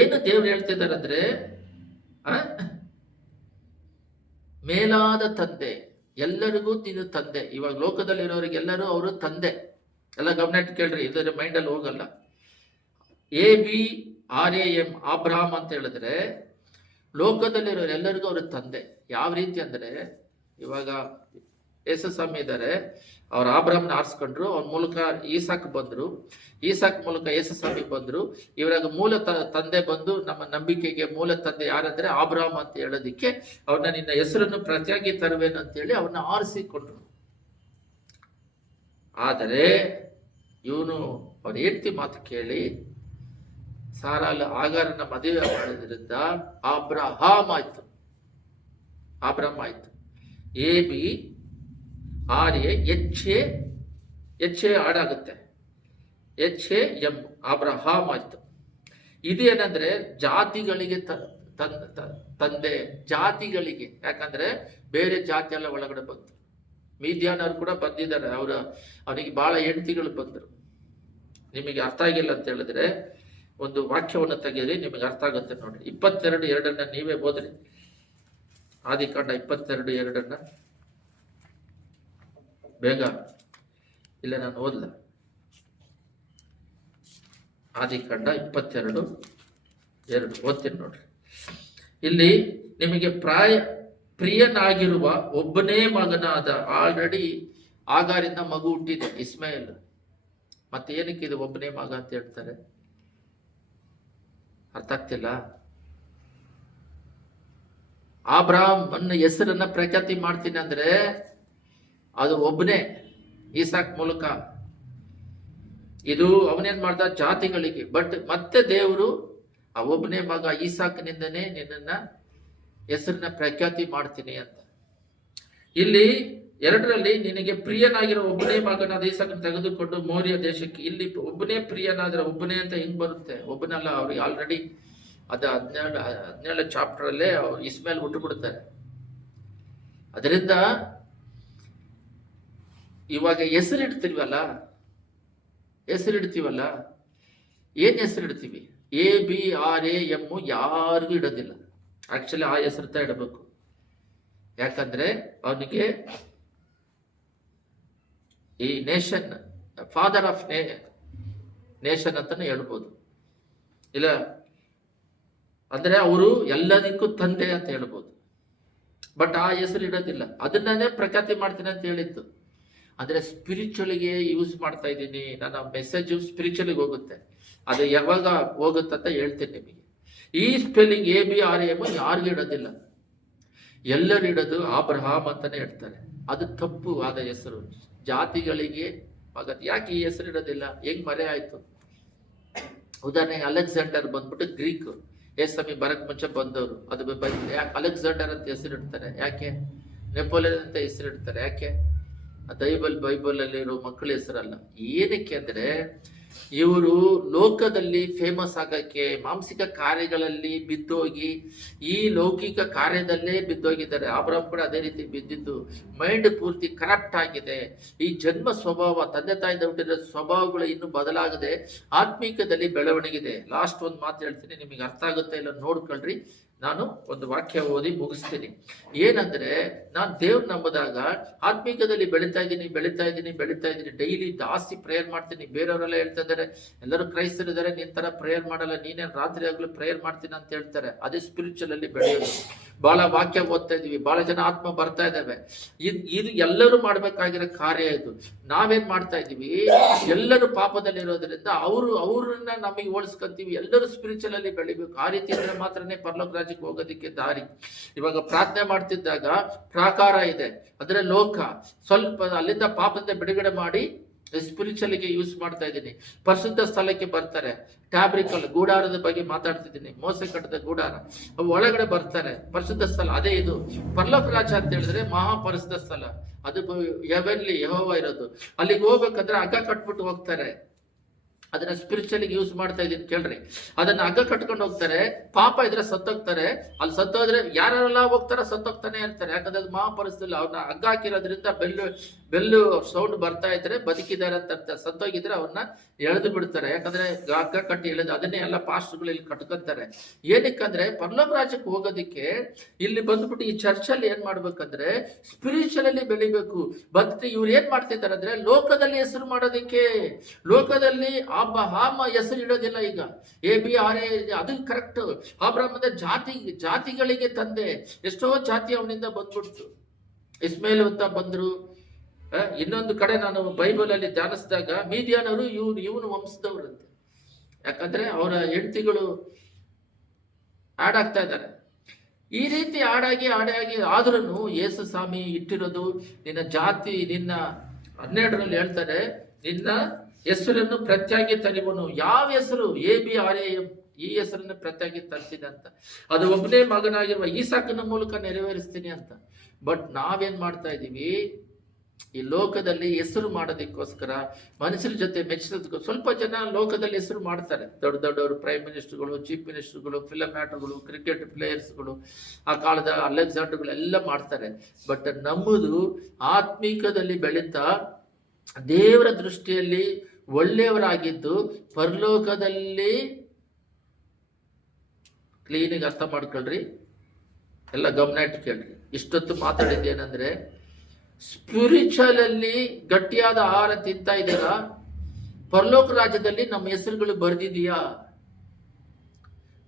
ಏನು ದೇವ್ರು ಹೇಳ್ತಿದ್ದಾರೆ ಅಂದ್ರೆ, ಮೇಲಾದ ತಂದೆ, ಎಲ್ಲರಿಗೂ ಇದು ತಂದೆ. ಇವಾಗ ಲೋಕದಲ್ಲಿರೋರಿಗೆಲ್ಲರೂ ಅವರು ತಂದೆ. ಎಲ್ಲ ಗಮನ ಇಟ್ಟು ಕೇಳ್ರಿ, ಇದರ ಮೈಂಡಲ್ಲಿ ಹೋಗಲ್ಲ. ABRAM, ಅಬ್ರಾಮ್ ಅಂತ ಹೇಳಿದ್ರೆ ಲೋಕದಲ್ಲಿರೋರು ಎಲ್ಲರಿಗೂ ಅವರು ತಂದೆ. ಯಾವ ರೀತಿ ಅಂದ್ರೆ, ಇವಾಗ ಯೇಸುಸ್ವಾಮಿ ಇದ್ದಾರೆ, ಅವ್ರ ಅಬ್ರಾಮ್ನ ಆರಿಸ್ಕೊಂಡ್ರು, ಅವ್ರ ಮೂಲಕ ಈಸಾಕ್ ಬಂದ್ರು, ಈಸಾಕ್ ಮೂಲಕ ಯೇಸುಸ್ವಾಮಿ ಬಂದ್ರು. ಇವರಾಗ ಮೂಲ ತಂದೆ ಬಂದು ನಮ್ಮ ನಂಬಿಕೆಗೆ ಮೂಲ ತಂದೆ ಯಾರಂದ್ರೆ ಅಬ್ರಾಮ್ ಅಂತ ಹೇಳೋದಿಕ್ಕೆ ಅವ್ರನ್ನ ನಿನ್ನ ಹೆಸರನ್ನು ಪ್ರತ್ಯಾಗಿ ತರುವೇನು ಅಂತೇಳಿ ಅವ್ರನ್ನ ಆರಿಸಿಕೊಂಡ್ರು. ಆದರೆ ಇವನು ಅವ್ರ ಹೆಂಡತಿ ಮಾತು ಕೇಳಿ ಸಾರಾಲ ಆಗಾರನ ಮದುವೆ ಮಾಡೋದ್ರಿಂದ ಅಬ್ರಹಾಮ್ ಆಯ್ತು. ABRA, HA ಆಡಾಗುತ್ತೆ, HAM, ಅಬ್ರಹಾಮ್ ಆಯ್ತು. ಇದೇನಂದ್ರೆ ಜಾತಿಗಳಿಗೆ ತಂದೆ, ಜಾತಿಗಳಿಗೆ. ಯಾಕಂದ್ರೆ ಬೇರೆ ಜಾತಿ ಎಲ್ಲ ಒಳಗಡೆ ಬಂತು. ಮೀದ್ಯಾನವ್ರು ಕೂಡ ಬಂದಿದ್ದಾರೆ, ಅವನಿಗೆ ಬಹಳ ಹೆಂಡತಿಗಳು ಬಂದರು. ನಿಮಗೆ ಅರ್ಥ ಆಗಿಲ್ಲ ಅಂತ ಹೇಳಿದ್ರೆ ಒಂದು ವಾಕ್ಯವನ್ನು ತೆಗೆಯಿರಿ, ನಿಮಗೆ ಅರ್ಥ ಆಗುತ್ತೆ ನೋಡ್ರಿ. 22:2 ನೀವೇ ಓದ್ರಿ. ಆದಿಕಾಂಡ 22:2 ಬೇಗ, ಇಲ್ಲ ನಾನು ಓದ್ಲ. ಆದಿಕಾಂಡ 22:2 ಓದ್ತೀನಿ ನೋಡ್ರಿ. ಇಲ್ಲಿ ನಿಮಗೆ ಪ್ರಿಯನಾಗಿರುವ ಒಬ್ಬನೇ ಮಗನಾದ, ಆಲ್ರೆಡಿ ಆಗಾರಿಂದ ಮಗು ಹುಟ್ಟಿದೆ ಇಸ್ಮಾಯೇಲ್. ಮತ್ತೆ ಏನಕ್ಕೆ ಇದು ಒಬ್ಬನೇ ಮಗ ಅಂತ ಹೇಳ್ತಾರೆ? ಅರ್ಥ ಆಗ್ತಿಲ್ಲ. ಅಬ್ರಹಾಮ್ ಅನ್ನ ಹೆಸರನ್ನ ಪ್ರಖ್ಯಾತಿ ಮಾಡ್ತೀನಿ ಅಂದ್ರೆ ಅದು ಒಬ್ಬನೇ, ಈಸಾಕ್ ಮೂಲಕ. ಇದು ಅವನೇನ್ ಮಾಡ್ದ? ಜಾತಿಗಳಿಗೆ. ಬಟ್ ಮತ್ತೆ ದೇವರು ಆ ಒಬ್ಬನೇ ಮಗ ಈಸಾಕ್ನಿಂದನೇ ನಿನ್ನನ್ನ ಹೆಸರನ್ನ ಪ್ರಖ್ಯಾತಿ ಮಾಡ್ತೀನಿ ಅಂತ. ಇಲ್ಲಿ 2ರಲ್ಲಿ ನಿನಗೆ ಪ್ರಿಯನಾಗಿರೋ ಒಬ್ಬನೇ ಮಗನಾದ ಈಸಾಕನ್ನು ತೆಗೆದುಕೊಂಡು ಮೋರಿಯ ದೇಶಕ್ಕೆ. ಇಲ್ಲಿ ಒಬ್ಬನೇ ಪ್ರಿಯನಾದ್ರೆ ಒಬ್ಬನೇ ಅಂತ ಹೆಂಗ್ ಬರುತ್ತೆ? ಒಬ್ಬನಲ್ಲ, ಅವ್ರಿಗೆ ಆಲ್ರೆಡಿ ಅದು 17 ಚಾಪ್ಟರ್ ಅಲ್ಲೇ ಅವ್ರು ಇಸ್ಮಾಯೇಲ್ ಹುಟ್ಟು ಬಿಡ್ತಾರೆ. ಅದರಿಂದ ಇವಾಗ ಹೆಸರಿಡ್ತೀವಲ್ಲ, ಏನ್ ಹೆಸರಿಡ್ತೀವಿ? ABRAM ಯಾರಿಗೂ ಇಡೋದಿಲ್ಲ. ಆಕ್ಚುಲಿ ಆ ಹೆಸರು ಇಡಬೇಕು. ಯಾಕಂದ್ರೆ ಅವನಿಗೆ ಈ ನೇಷನ್ ಫಾದರ್ ಆಫ್ ನೇಷನ್ ಅಂತಾನೆ ಹೇಳ್ಬೋದು. ಇಲ್ಲ ಅಂದ್ರೆ ಅವರು ಎಲ್ಲದಕ್ಕೂ ತಂದೆ ಅಂತ ಹೇಳ್ಬೋದು. ಬಟ್ ಆ ಹೆಸರು ಇಡೋದಿಲ್ಲ. ಅದನ್ನೇ ಪ್ರಖ್ಯಾತಿ ಮಾಡ್ತೀನಿ ಅಂತ ಹೇಳಿದ್ದು. ಅಂದ್ರೆ ಸ್ಪಿರಿಚುವಲ್ಗೆ ಯೂಸ್ ಮಾಡ್ತಾ ಇದ್ದೀನಿ. ನನ್ನ ಮೆಸೇಜ್ ಸ್ಪಿರಿಚುವಲ್ಗೆ ಹೋಗುತ್ತೆ. ಅದು ಯಾವಾಗ ಹೋಗುತ್ತಂತ ಹೇಳ್ತೀನಿ ನಿಮಗೆ. ಈ ಸ್ಪೆಲ್ಲಿಂಗ್ ABRAM ಯಾರಿಗೂ ಇಡೋದಿಲ್ಲ. ಎಲ್ಲರೂ ಇಡೋದು ಅಬ್ರಹಾಮ್ ಅಂತಾನೆ ಹೇಳ್ತಾರೆ. ಅದು ತಪ್ಪು ಆದ ಹೆಸರು. ಜಾತಿಗಳಿಗೆ ಮಗ. ಯಾಕೆ ಈ ಹೆಸರು ಇಡೋದಿಲ್ಲ? ಹೆಂಗ್ ಮರೆ ಆಯ್ತು? ಉದಾಹರಣೆಗೆ ಅಲೆಕ್ಸಾಂಡರ್ ಬಂದ್ಬಿಟ್ಟು ಗ್ರೀಕ್, ಏಸಮಿ ಬರಕ್ ಮುಂಚೆ ಬಂದವರು. ಅದು ಯಾಕೆ ಅಲೆಕ್ಸಾಂಡರ್ ಅಂತ ಹೆಸರು ಇಡ್ತಾರೆ? ಯಾಕೆ? ನೆಪೋಲಿಯನ್ ಅಂತ ಹೆಸರು ಇಡ್ತಾರೆ? ಯಾಕೆ? ಬೈಬಲ್ ಅಲ್ಲಿ ಇರೋ ಮಕ್ಕಳ ಹೆಸರಲ್ಲ. ಏನಕ್ಕೆ ಅಂದ್ರೆ ಇವರು ಲೋಕದಲ್ಲಿ ಫೇಮಸ್ ಆಗಕ್ಕೆ, ಮಾನಸಿಕ ಕಾರ್ಯಗಳಲ್ಲಿ ಬಿದ್ದೋಗಿ ಈ ಲೌಕಿಕ ಕಾರ್ಯದಲ್ಲೇ ಬಿದ್ದೋಗಿದ್ದಾರೆ. ಅಬ್ರಹಾಮ್ ಕೂಡ ಅದೇ ರೀತಿ ಬಿದ್ದಿದ್ದು. ಮೈಂಡ್ ಪೂರ್ತಿ ಕರಪ್ಟ್ ಆಗಿದೆ. ಈ ಜನ್ಮ ಸ್ವಭಾವ, ತಂದೆ ತಾಯಿಂದ ಹುಟ್ಟಿದ ಸ್ವಭಾವಗಳು ಇನ್ನೂ ಬದಲಾಗದೆ ಆತ್ಮೀಕದಲ್ಲಿ ಬೆಳವಣಿಗಿದೆ. ಲಾಸ್ಟ್ ಒಂದು ಮಾತು ಹೇಳ್ತೀನಿ, ನಿಮಗೆ ಅರ್ಥ ಆಗುತ್ತೆ ಇಲ್ಲ ನೋಡ್ಕೊಳ್ರಿ. ನಾನು ಒಂದು ವಾಕ್ಯ ಓದಿ ಮುಗಿಸ್ತೀನಿ. ಏನಂದ್ರೆ, ನಾನು ದೇವ್ರ ನಂಬಿದಾಗ ಆತ್ಮೀಕದಲ್ಲಿ ಬೆಳೀತಾ ಇದ್ದೀನಿ. ಡೈಲಿ ಜಾಸ್ತಿ ಪ್ರೇಯರ್ ಮಾಡ್ತೀನಿ. ಬೇರೆಯವರೆಲ್ಲ ಹೇಳ್ತಾ ಇದ್ದಾರೆ, ಎಲ್ಲರೂ ಕ್ರೈಸ್ತರಿದ್ದಾರೆ, ನೀನ್ ತರ ಪ್ರೇಯರ್ ಮಾಡಲ್ಲ, ನೀನೇನು ರಾತ್ರಿ ಆಗ್ಲೂ ಪ್ರೇಯರ್ ಮಾಡ್ತೀನಿ ಅಂತ ಹೇಳ್ತಾರೆ. ಅದೇ ಸ್ಪಿರಿಚುವಲ್ ಅಲ್ಲಿ ಬೆಳೆಯೋದು. ಬಹಳ ವಾಕ್ಯ ಓದ್ತಾ ಇದೀವಿ, ಬಹಳ ಜನ ಆತ್ಮ ಬರ್ತಾ ಇದ್ದಾವೆ. ಇದು ಎಲ್ಲರೂ ಮಾಡ್ಬೇಕಾಗಿರೋ ಕಾರ್ಯ. ಇದು ನಾವೇನ್ ಮಾಡ್ತಾ ಇದೀವಿ? ಎಲ್ಲರೂ ಪಾಪದಲ್ಲಿ ಇರೋದ್ರಿಂದ ಅವ್ರನ್ನ ನಮಗೆ ಹೋಲಿಸ್ಕೊಂತೀವಿ. ಎಲ್ಲರೂ ಸ್ಪಿರಿಚುವಲ್ ಅಲ್ಲಿ ಬೆಳಿಬೇಕು. ಆ ರೀತಿ ಇದ್ರೆ ಮಾತ್ರನೇ ಪರಲೋಕ ರಾಜ್ಯಕ್ಕೆ ಹೋಗೋದಕ್ಕೆ ದಾರಿ. ಇವಾಗ ಪ್ರಾರ್ಥನೆ ಮಾಡ್ತಿದ್ದಾಗ ಪ್ರಾಕಾರ ಇದೆ, ಅಂದ್ರೆ ಲೋಕ, ಸ್ವಲ್ಪ ಅಲ್ಲಿಂದ ಪಾಪದಿಂದ ಬಿಡುಗಡೆ ಮಾಡಿ ಸ್ಪಿರಿಚುವಲ್ಗೆ ಯೂಸ್ ಮಾಡ್ತಾ ಇದ್ದೀನಿ. ಪರಿಶುದ್ಧ ಸ್ಥಳಕ್ಕೆ ಬರ್ತಾರೆ. ಟ್ಯಾಬ್ರಿಕಲ್ ಗುಡಾರದ ಬಗ್ಗೆ ಮಾತಾಡ್ತಿದ್ದೀನಿ. ಮೋಸೆ ಕಟ್ಟದ ಗುಡಾರ, ಅವು ಒಳಗಡೆ ಬರ್ತಾರೆ. ಪರಿಶುದ್ಧ ಸ್ಥಳ ಅದೇ ಇದು. ಪರಲೋಕ ರಾಜ್ಯ ಅಂತ ಹೇಳಿದ್ರೆ ಮಹಾಪರಿಶುದ್ಧ ಸ್ಥಳ. ಅದು ಹೆವೆನ್ಲಿ ಯೆಹೋವ ಇರೋದು. ಅಲ್ಲಿಗೆ ಹೋಗ್ಬೇಕಂದ್ರೆ ಹಗ್ಗ ಕಟ್ಬಿಟ್ಟು ಹೋಗ್ತಾರೆ. ಅದನ್ನ ಸ್ಪಿರಿಚುವಲ್ಗೆ ಯೂಸ್ ಮಾಡ್ತಾ ಇದೀನಿ ಕೇಳ್ರಿ. ಅದನ್ನ ಹಗ್ಗ ಕಟ್ಕೊಂಡು ಹೋಗ್ತಾರೆ. ಪಾಪ ಇದ್ರೆ ಸತ್ತೋಗ್ತಾರೆ. ಅಲ್ಲಿ ಸತ್ತೋದ್ರೆ ಯಾರೆಲ್ಲ ಹೋಗ್ತಾರ ಸತ್ತೋಗ್ತಾನೆ ಇರ್ತಾರೆ. ಯಾಕಂದ್ರೆ ಅದು ಮಹಾಪರಿಸ್ಥಿತಿ. ಅವ್ರನ್ನ ಹಗ್ಗ ಹಾಕಿರೋದ್ರಿಂದ ಬೆಲ್ಲು ಸೌಂಡ್ ಬರ್ತಾ ಇದ್ರೆ ಬದುಕಿದ್ದಾರೆ ಅಂತ ಅರ್ಥ. ಸತ್ತೋಗಿದ್ರೆ ಅವ್ರನ್ನ ಎಳೆದು ಬಿಡ್ತಾರೆ. ಯಾಕಂದ್ರೆ ಹಗ್ಗ ಕಟ್ಟಿ ಎಳೆದು ಅದನ್ನೇ ಎಲ್ಲ ಪಾಸ್ಟ್ಗಳು ಇಲ್ಲಿ ಕಟ್ಕೊಂತಾರೆ. ಏನಕ್ಕಂದ್ರೆ ಪರಲೋಕ ರಾಜ್ಯಕ್ಕೆ ಹೋಗೋದಿಕ್ಕೆ ಇಲ್ಲಿ ಬಂದ್ಬಿಟ್ಟು ಈ ಚರ್ಚಲ್ಲಿ ಏನ್ ಮಾಡ್ಬೇಕಂದ್ರೆ ಸ್ಪಿರಿಚುವಲ್ ಅಲ್ಲಿ ಬೆಳಿಬೇಕು. ಬದುಕಿ ಇವ್ರು ಏನ್ ಮಾಡ್ತಿದ್ದಾರೆ ಅಂದ್ರೆ ಲೋಕದಲ್ಲಿ ಹೆಸರು ಮಾಡೋದಿಕ್ಕೆ. ಲೋಕದಲ್ಲಿ ಅಬ್ರಹಾಮ ಹೆಸರು ಇಡೋದಿಲ್ಲ. ಈಗ ABRA ಅದು ಕರೆಕ್ಟ್. ಅಬ್ರಹಾಮದ ಜಾತಿಗಳಿಗೆ ತಂದೆ. ಎಷ್ಟೋ ಜಾತಿ ಅವನಿಂದ ಬಂದ್ಬಿಡ್ತು. ಇಸ್ಮಾಯೇಲ್ ಅಂತ ಬಂದ್ರು. ಇನ್ನೊಂದು ಕಡೆ ನಾನು ಬೈಬಲ್ ಅಲ್ಲಿ ಧ್ಯಾನಿಸಿದಾಗ ಮೀದಿಯಾನವರು ಇವನು ವಂಶದವರಂತೆ. ಯಾಕಂದ್ರೆ ಅವರ ಹೆಂಡತಿಗಳು ಆಡ್ ಆಗ್ತಾ ಇದ್ದಾರೆ. ಈ ರೀತಿ ಆಡಾಗಿ ಆದ್ರೂ ಯೇಸು ಸ್ವಾಮಿ ಇಟ್ಟಿರೋದು ನಿನ್ನ ಜಾತಿ. ನಿನ್ನ 12ರಲ್ಲಿ ಹೇಳ್ತಾರೆ, ನಿನ್ನ ಹೆಸರನ್ನು ಪ್ರತ್ಯಾಗಿ ತರಿವನು. ಯಾವ ಹೆಸರು? ABRAM. ಈ ಹೆಸರನ್ನು ಪ್ರತ್ಯಾಗಿ ತರ್ತೀನಿ ಅಂತ. ಅದು ಒಬ್ಬನೇ ಮಗನಾಗಿರುವ ಈಸಾಕನ ಮೂಲಕ ನೆರವೇರಿಸ್ತೀನಿ ಅಂತ. ಬಟ್ ನಾವೇನ್ ಮಾಡ್ತಾ ಇದೀವಿ? ಈ ಲೋಕದಲ್ಲಿ ಹೆಸರು ಮಾಡೋದಕ್ಕೋಸ್ಕರ ಮನುಷ್ಯರ ಜೊತೆ ಮೆಚ್ಚಿಸೋದಕ್ಕೆ ಸ್ವಲ್ಪ ಜನ ಲೋಕದಲ್ಲಿ ಹೆಸರು ಮಾಡ್ತಾರೆ. ದೊಡ್ಡವರು, ಪ್ರೈಮ್ ಮಿನಿಸ್ಟರ್ಗಳು, ಚೀಫ್ ಮಿನಿಸ್ಟರ್ಗಳು, ಫಿಲಮ್ ಆಕ್ಟರ್ಗಳು, ಕ್ರಿಕೆಟ್ ಪ್ಲೇಯರ್ಸ್ಗಳು, ಆ ಕಾಲದ ಅಲೆಕ್ಸಾಂಡರ್ಗಳು ಎಲ್ಲ ಮಾಡ್ತಾರೆ. ಬಟ್ ನಮ್ಮದು ಆತ್ಮೀಕದಲ್ಲಿ ಬೆಳೀತಾ ದೇವರ ದೃಷ್ಟಿಯಲ್ಲಿ ಒಳ್ಳೆಯವರಾಗಿದ್ದು ಪರಲೋಕದಲ್ಲಿ ಕ್ಲೀನಿಗೆ ಅರ್ಥ ಮಾಡ್ಕೊಳ್ರಿ. ಎಲ್ಲ ಗಮನ ಇಟ್ಟು ಕೇಳ್ರಿ. ಇಷ್ಟೊತ್ತು ಮಾತಾಡಿದ್ದೇನೆಂದ್ರೆ ಸ್ಪಿರಿಚುವಲ್ ಅಲ್ಲಿ ಗಟ್ಟಿಯಾದ ಆಹಾರ ತಿಂತಾ ಇದ್ದೀರಾ? ಪರಲೋಕ ರಾಜ್ಯದಲ್ಲಿ ನಮ್ಮ ಹೆಸರುಗಳು ಬರೆದಿದೆಯಾ?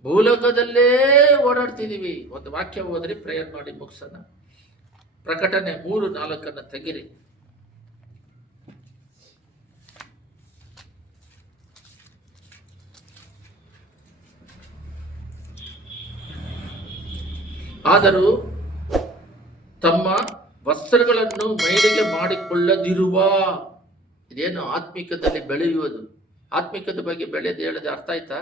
ಭೂಲೋಕದಲ್ಲೇ ಓಡಾಡ್ತಿದೀವಿ. ಒಂದು ವಾಕ್ಯ ಹೋದ್ರಿ, ಪ್ರೇಯರ್ ಮಾಡಿ ಮುಗಿಸೋಣ. ಪ್ರಕಟಣೆ 3:4 ತೆಗಿರಿ. ಆದರೂ ತಮ್ಮ ವಸ್ತ್ರಗಳನ್ನು ಮೈಲಿಗೆ ಮಾಡಿಕೊಳ್ಳದಿರುವ, ಇದೇನು ಆತ್ಮಿಕದಲ್ಲಿ ಬೆಳೆಯುವುದು. ಆತ್ಮಿಕದ ಬಗ್ಗೆ ಬೆಳೆದು ಹೇಳದೆ ಅರ್ಥ ಆಯ್ತಾ?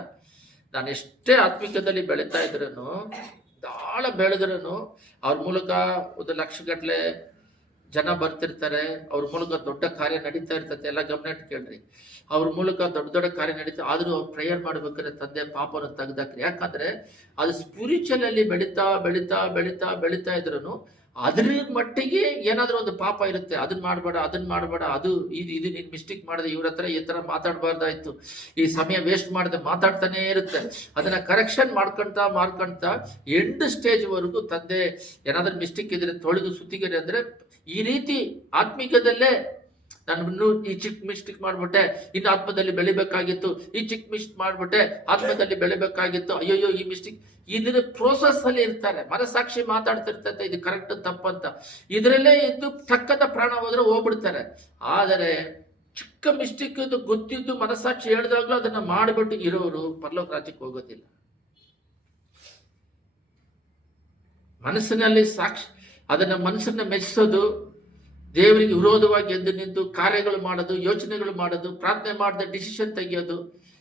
ನಾನು ಎಷ್ಟೇ ಆತ್ಮಿಕದಲ್ಲಿ ಬೆಳೀತಾ ಇದ್ರೂ, ದಾಳ ಬೆಳೆದ್ರೂ ಅವ್ರ ಮೂಲಕ 1 ಲಕ್ಷಗಟ್ಟಲೆ ಜನ ಬರ್ತಿರ್ತಾರೆ, ಅವ್ರ ಮೂಲಕ ದೊಡ್ಡ ಕಾರ್ಯ ನಡೀತಾ ಇರ್ತದೆ. ಎಲ್ಲ ಗಮನ ಇಟ್ಟು ಕೇಳ್ರಿ. ಅವ್ರ ಮೂಲಕ ದೊಡ್ಡ ದೊಡ್ಡ ಕಾರ್ಯ ನಡೀತಾ, ಆದ್ರೂ ಅವ್ರು ಪ್ರೇಯರ್ ಮಾಡ್ಬೇಕಾದ್ರೆ ತಂದೆ ಪಾಪವನ್ನು ತೆಗ್ದಾಕ್ರಿ. ಯಾಕಂದ್ರೆ ಅದು ಸ್ಪಿರಿಚುವಲ್ ಅಲ್ಲಿ ಬೆಳೀತಾ ಬೆಳೀತಾ ಬೆಳೀತಾ ಬೆಳೀತಾ ಇದ್ರು ಅದ್ರ ಮಟ್ಟಿಗೆ ಏನಾದ್ರೂ ಒಂದು ಪಾಪ ಇರುತ್ತೆ. ಅದನ್ನ ಮಾಡಬೇಡ, ಅದನ್ನ ಮಾಡಬೇಡ, ಅದು ಇದು ನೀನ್ ಮಿಸ್ಟೇಕ್ ಮಾಡಿದೆ, ಇವ್ರ ಹತ್ರ ಈ ತರ ಮಾತಾಡಬಾರ್ದಾಯ್ತು, ಈ ಸಮಯ ವೇಸ್ಟ್ ಮಾಡದೆ ಮಾತಾಡ್ತಾನೆ ಇರುತ್ತೆ. ಅದನ್ನ ಕರೆಕ್ಷನ್ ಮಾಡ್ಕೊಂತ ಎಂಡ್ ಸ್ಟೇಜ್ ವರೆಗೂ ತಂದೆ ಏನಾದ್ರೂ ಮಿಸ್ಟೇಕ್ ಇದ್ರೆ ತೊಳೆದು ಸುತ್ತಿಗೆರೆ. ಅಂದ್ರೆ ಈ ರೀತಿ ಆತ್ಮಿಕದಲ್ಲೇ ನಾನು ಇನ್ನೂ ಈ ಚಿಕ್ಕ ಮಿಸ್ಟೇಕ್ ಮಾಡ್ಬಿಟ್ಟೆ, ಇನ್ನು ಆತ್ಮದಲ್ಲಿ ಬೆಳಿಬೇಕಾಗಿತ್ತು, ಈ ಚಿಕ್ಕ ಮಿಸ್ಟೇಕ್ ಮಾಡ್ಬಿಟ್ಟೆ, ಆತ್ಮದಲ್ಲಿ ಬೆಳಿಬೇಕಾಗಿತ್ತು, ಅಯ್ಯೋ ಈ ಮಿಸ್ಟೇಕ್, ಇದರ ಪ್ರೋಸೆಸ್ ಅಲ್ಲಿ ಇರ್ತಾರೆ. ಮನಸ್ಸಾಕ್ಷಿ ಮಾತಾಡ್ತಿರ್ತೈತೆ ಇದು ಕರೆಕ್ಟ್ ತಪ್ಪಂತ, ಇದರಲ್ಲೇ ಇದ್ದು ತಕ್ಕದ ಪ್ರಾಣ ಹೋದ್ರೆ ಹೋಗ್ಬಿಡ್ತಾರೆ. ಆದರೆ ಚಿಕ್ಕ ಮಿಸ್ಟೇಕ್ ಗೊತ್ತಿದ್ದು ಮನಸ್ಸಾಕ್ಷಿ ಹೇಳಿದಾಗ್ಲೂ ಅದನ್ನ ಮಾಡಿಬಿಟ್ಟು ಇರೋರು ಪರಲೋಕ ರಾಜ್ಯಕ್ಕೆ ಹೋಗೋದಿಲ್ಲ. ಮನಸ್ಸಿನಲ್ಲಿ ಸಾಕ್ಷಿ, ಅದನ್ನ ಮನಸ್ಸನ್ನ ಮೆಚ್ಚಿಸೋದು, ದೇವರಿಗೆ ವಿರೋಧವಾಗಿ ಎದ್ದು ನಿಂತು ಕಾರ್ಯಗಳು ಮಾಡೋದು, ಯೋಚನೆಗಳು ಮಾಡೋದು, ಪ್ರಾರ್ಥನೆ ಮಾಡದೆ ಡಿಸಿಷನ್ ತೆಗೆಯೋದು.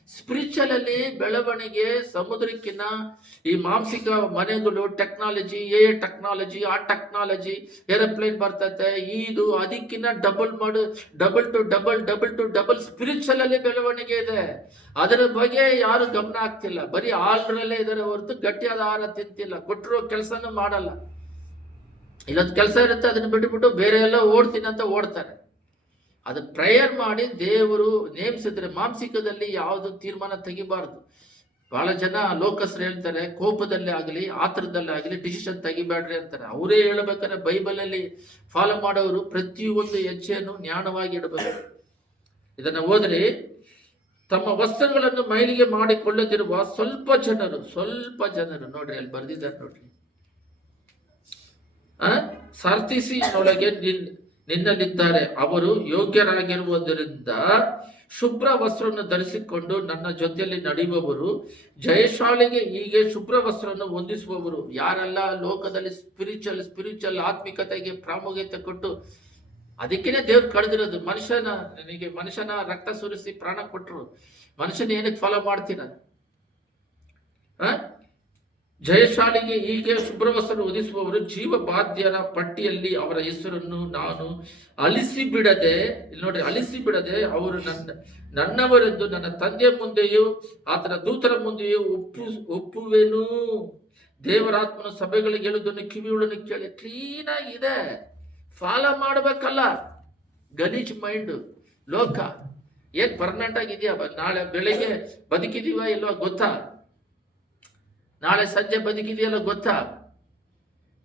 ಸ್ಪಿರಿಚುವಲ್ ಅಲ್ಲಿ ಬೆಳವಣಿಗೆ ಸಮುದ್ರಕ್ಕಿನ್ನ ಈ ಮಾನಸಿಕ ಮನೆಗಳು, ಟೆಕ್ನಾಲಜಿ, ಟೆಕ್ನಾಲಜಿ, ಆ ಟೆಕ್ನಾಲಜಿ, ಏರೋಪ್ಲೇನ್ ಬರ್ತೈತೆ, ಇದು ಅದಕ್ಕಿನ್ನ ಡಬಲ್ ಟು ಡಬಲ್ ಸ್ಪಿರಿಚುವಲ್ ಅಲ್ಲಿ ಬೆಳವಣಿಗೆ ಇದೆ. ಅದರ ಬಗ್ಗೆ ಯಾರು ಗಮನ ಆಗ್ತಿಲ್ಲ, ಬರೀ ಆಲ್ರಲ್ಲೇ ಇದಾರೆ ಹೊರತು ಗಟ್ಟಿಯಾದ ಆಹಾರ ತಿಂತಿಲ್ಲ, ಕೊಟ್ಟಿರೋ ಕೆಲಸನೂ ಮಾಡಲ್ಲ. ಇಲ್ಲೊಂದು ಕೆಲಸ ಇರುತ್ತೆ, ಅದನ್ನ ಬಿಟ್ಟುಬಿಟ್ಟು ಬೇರೆ ಎಲ್ಲ ಓಡ್ತೀನಿ ಅಂತ ಓಡ್ತಾರೆ. ಅದು ಪ್ರೇಯರ್ ಮಾಡಿ ದೇವರು ನೇಮಿಸಿದ್ರೆ ಮಾನಸಿಕದಲ್ಲಿ ಯಾವುದು ತೀರ್ಮಾನ ತೆಗಿಬಾರ್ದು. ಬಹಳ ಜನ ಲೋಕಸ್ರು ಹೇಳ್ತಾರೆ, ಕೋಪದಲ್ಲೇ ಆಗಲಿ ಆತರದಲ್ಲೇ ಆಗಲಿ ಡಿಸಿಷನ್ ತೆಗಿಬೇಡ್ರಿ ಅಂತಾರೆ. ಅವರೇ ಹೇಳ್ಬೇಕಾದ್ರೆ ಬೈಬಲಲ್ಲಿ ಫಾಲೋ ಮಾಡೋರು ಪ್ರತಿಯೊಂದು ಹೆಜ್ಜೆಯನ್ನು ಜ್ಞಾನವಾಗಿ ಇಡಬೇಕು. ಇದನ್ನ ಓದ್ರಿ. ತಮ್ಮ ವಸ್ತ್ರಗಳನ್ನು ಮೈಲಿಗೆ ಮಾಡಿಕೊಳ್ಳದಿರುವ ಸ್ವಲ್ಪ ಜನರು ನೋಡ್ರಿ, ಅಲ್ಲಿ ಬರ್ದಿದ್ದಾರೆ ನೋಡ್ರಿ. ಸಾರ್ತಿಸಿನೊಳಗೆ ನಿನ್ನಲ್ಲಿದ್ದಾರೆ, ಅವರು ಯೋಗ್ಯರಾಗಿರುವುದರಿಂದ ಶುಭ್ರ ವಸ್ತ್ರವನ್ನು ಧರಿಸಿಕೊಂಡು ನನ್ನ ಜೊತೆಯಲ್ಲಿ ನಡೆಯುವವರು, ಜಯಶಾಲಿಗೆ ಹೀಗೆ ಶುಭ್ರ ವಸ್ತ್ರವನ್ನು ಹೊಂದಿಸುವವರು. ಯಾರೆಲ್ಲ ಲೋಕದಲ್ಲಿ ಸ್ಪಿರಿಚುವಲ್ ಆತ್ಮಿಕತೆಗೆ ಪ್ರಾಮುಖ್ಯತೆ ಕೊಟ್ಟು, ಅದಕ್ಕೇನೆ ದೇವ್ರು ಕಳೆದಿರೋದು. ಮನುಷ್ಯನ ರಕ್ತ ಸುರಿಸಿ ಪ್ರಾಣ ಕೊಟ್ಟರು, ಮನುಷ್ಯನ ಏನಕ್ಕೆ ಫಾಲೋ ಮಾಡ್ತೀರ? ಜಯಶಾಲಿಗೆ ಹೀಗೆ ಶುಭ್ರವಸ್ತ್ರ ಹೊದಿಸುವವರು, ಜೀವ ಬಾಧ್ಯರ ಪಟ್ಟಿಯಲ್ಲಿ ಅವರ ಹೆಸರನ್ನು ನಾನು ಅಳಿಸಿ ಬಿಡದೆ, ಇಲ್ಲಿ ನೋಡ್ರಿ, ಅಳಿಸಿ ಬಿಡದೆ ಅವರು ನನ್ನವರೆಂದು ನನ್ನ ತಂದೆಯ ಮುಂದೆಯೂ ಆತನ ದೂತರ ಮುಂದೆಯೂ ಒಪ್ಪುವೆನು. ದೇವರಾತ್ಮನ ಸಭೆಗಳಿಗೆ ಹೇಳುವುದನ್ನು ಕಿವಿಯುಳನ್ನು ಕೇಳಿ. ಕ್ಲೀನ್ ಆಗಿದೆ, ಫಾಲೋ ಮಾಡ್ಬೇಕಲ್ಲ. ಗಲೀಜ್ ಮೈಂಡ್ ಲೋಕ ಏನ್ ಪರ್ಮನೆಂಟ್ ಆಗಿದೆಯಾ? ನಾಳೆ ಬೆಳಿಗ್ಗೆ ಬದುಕಿದೀವ ಇಲ್ವಾ ಗೊತ್ತಾ? ನಾಳೆ ಸಂಜೆ ಬದುಕಿದೆಯಲ್ಲ ಗೊತ್ತಾ?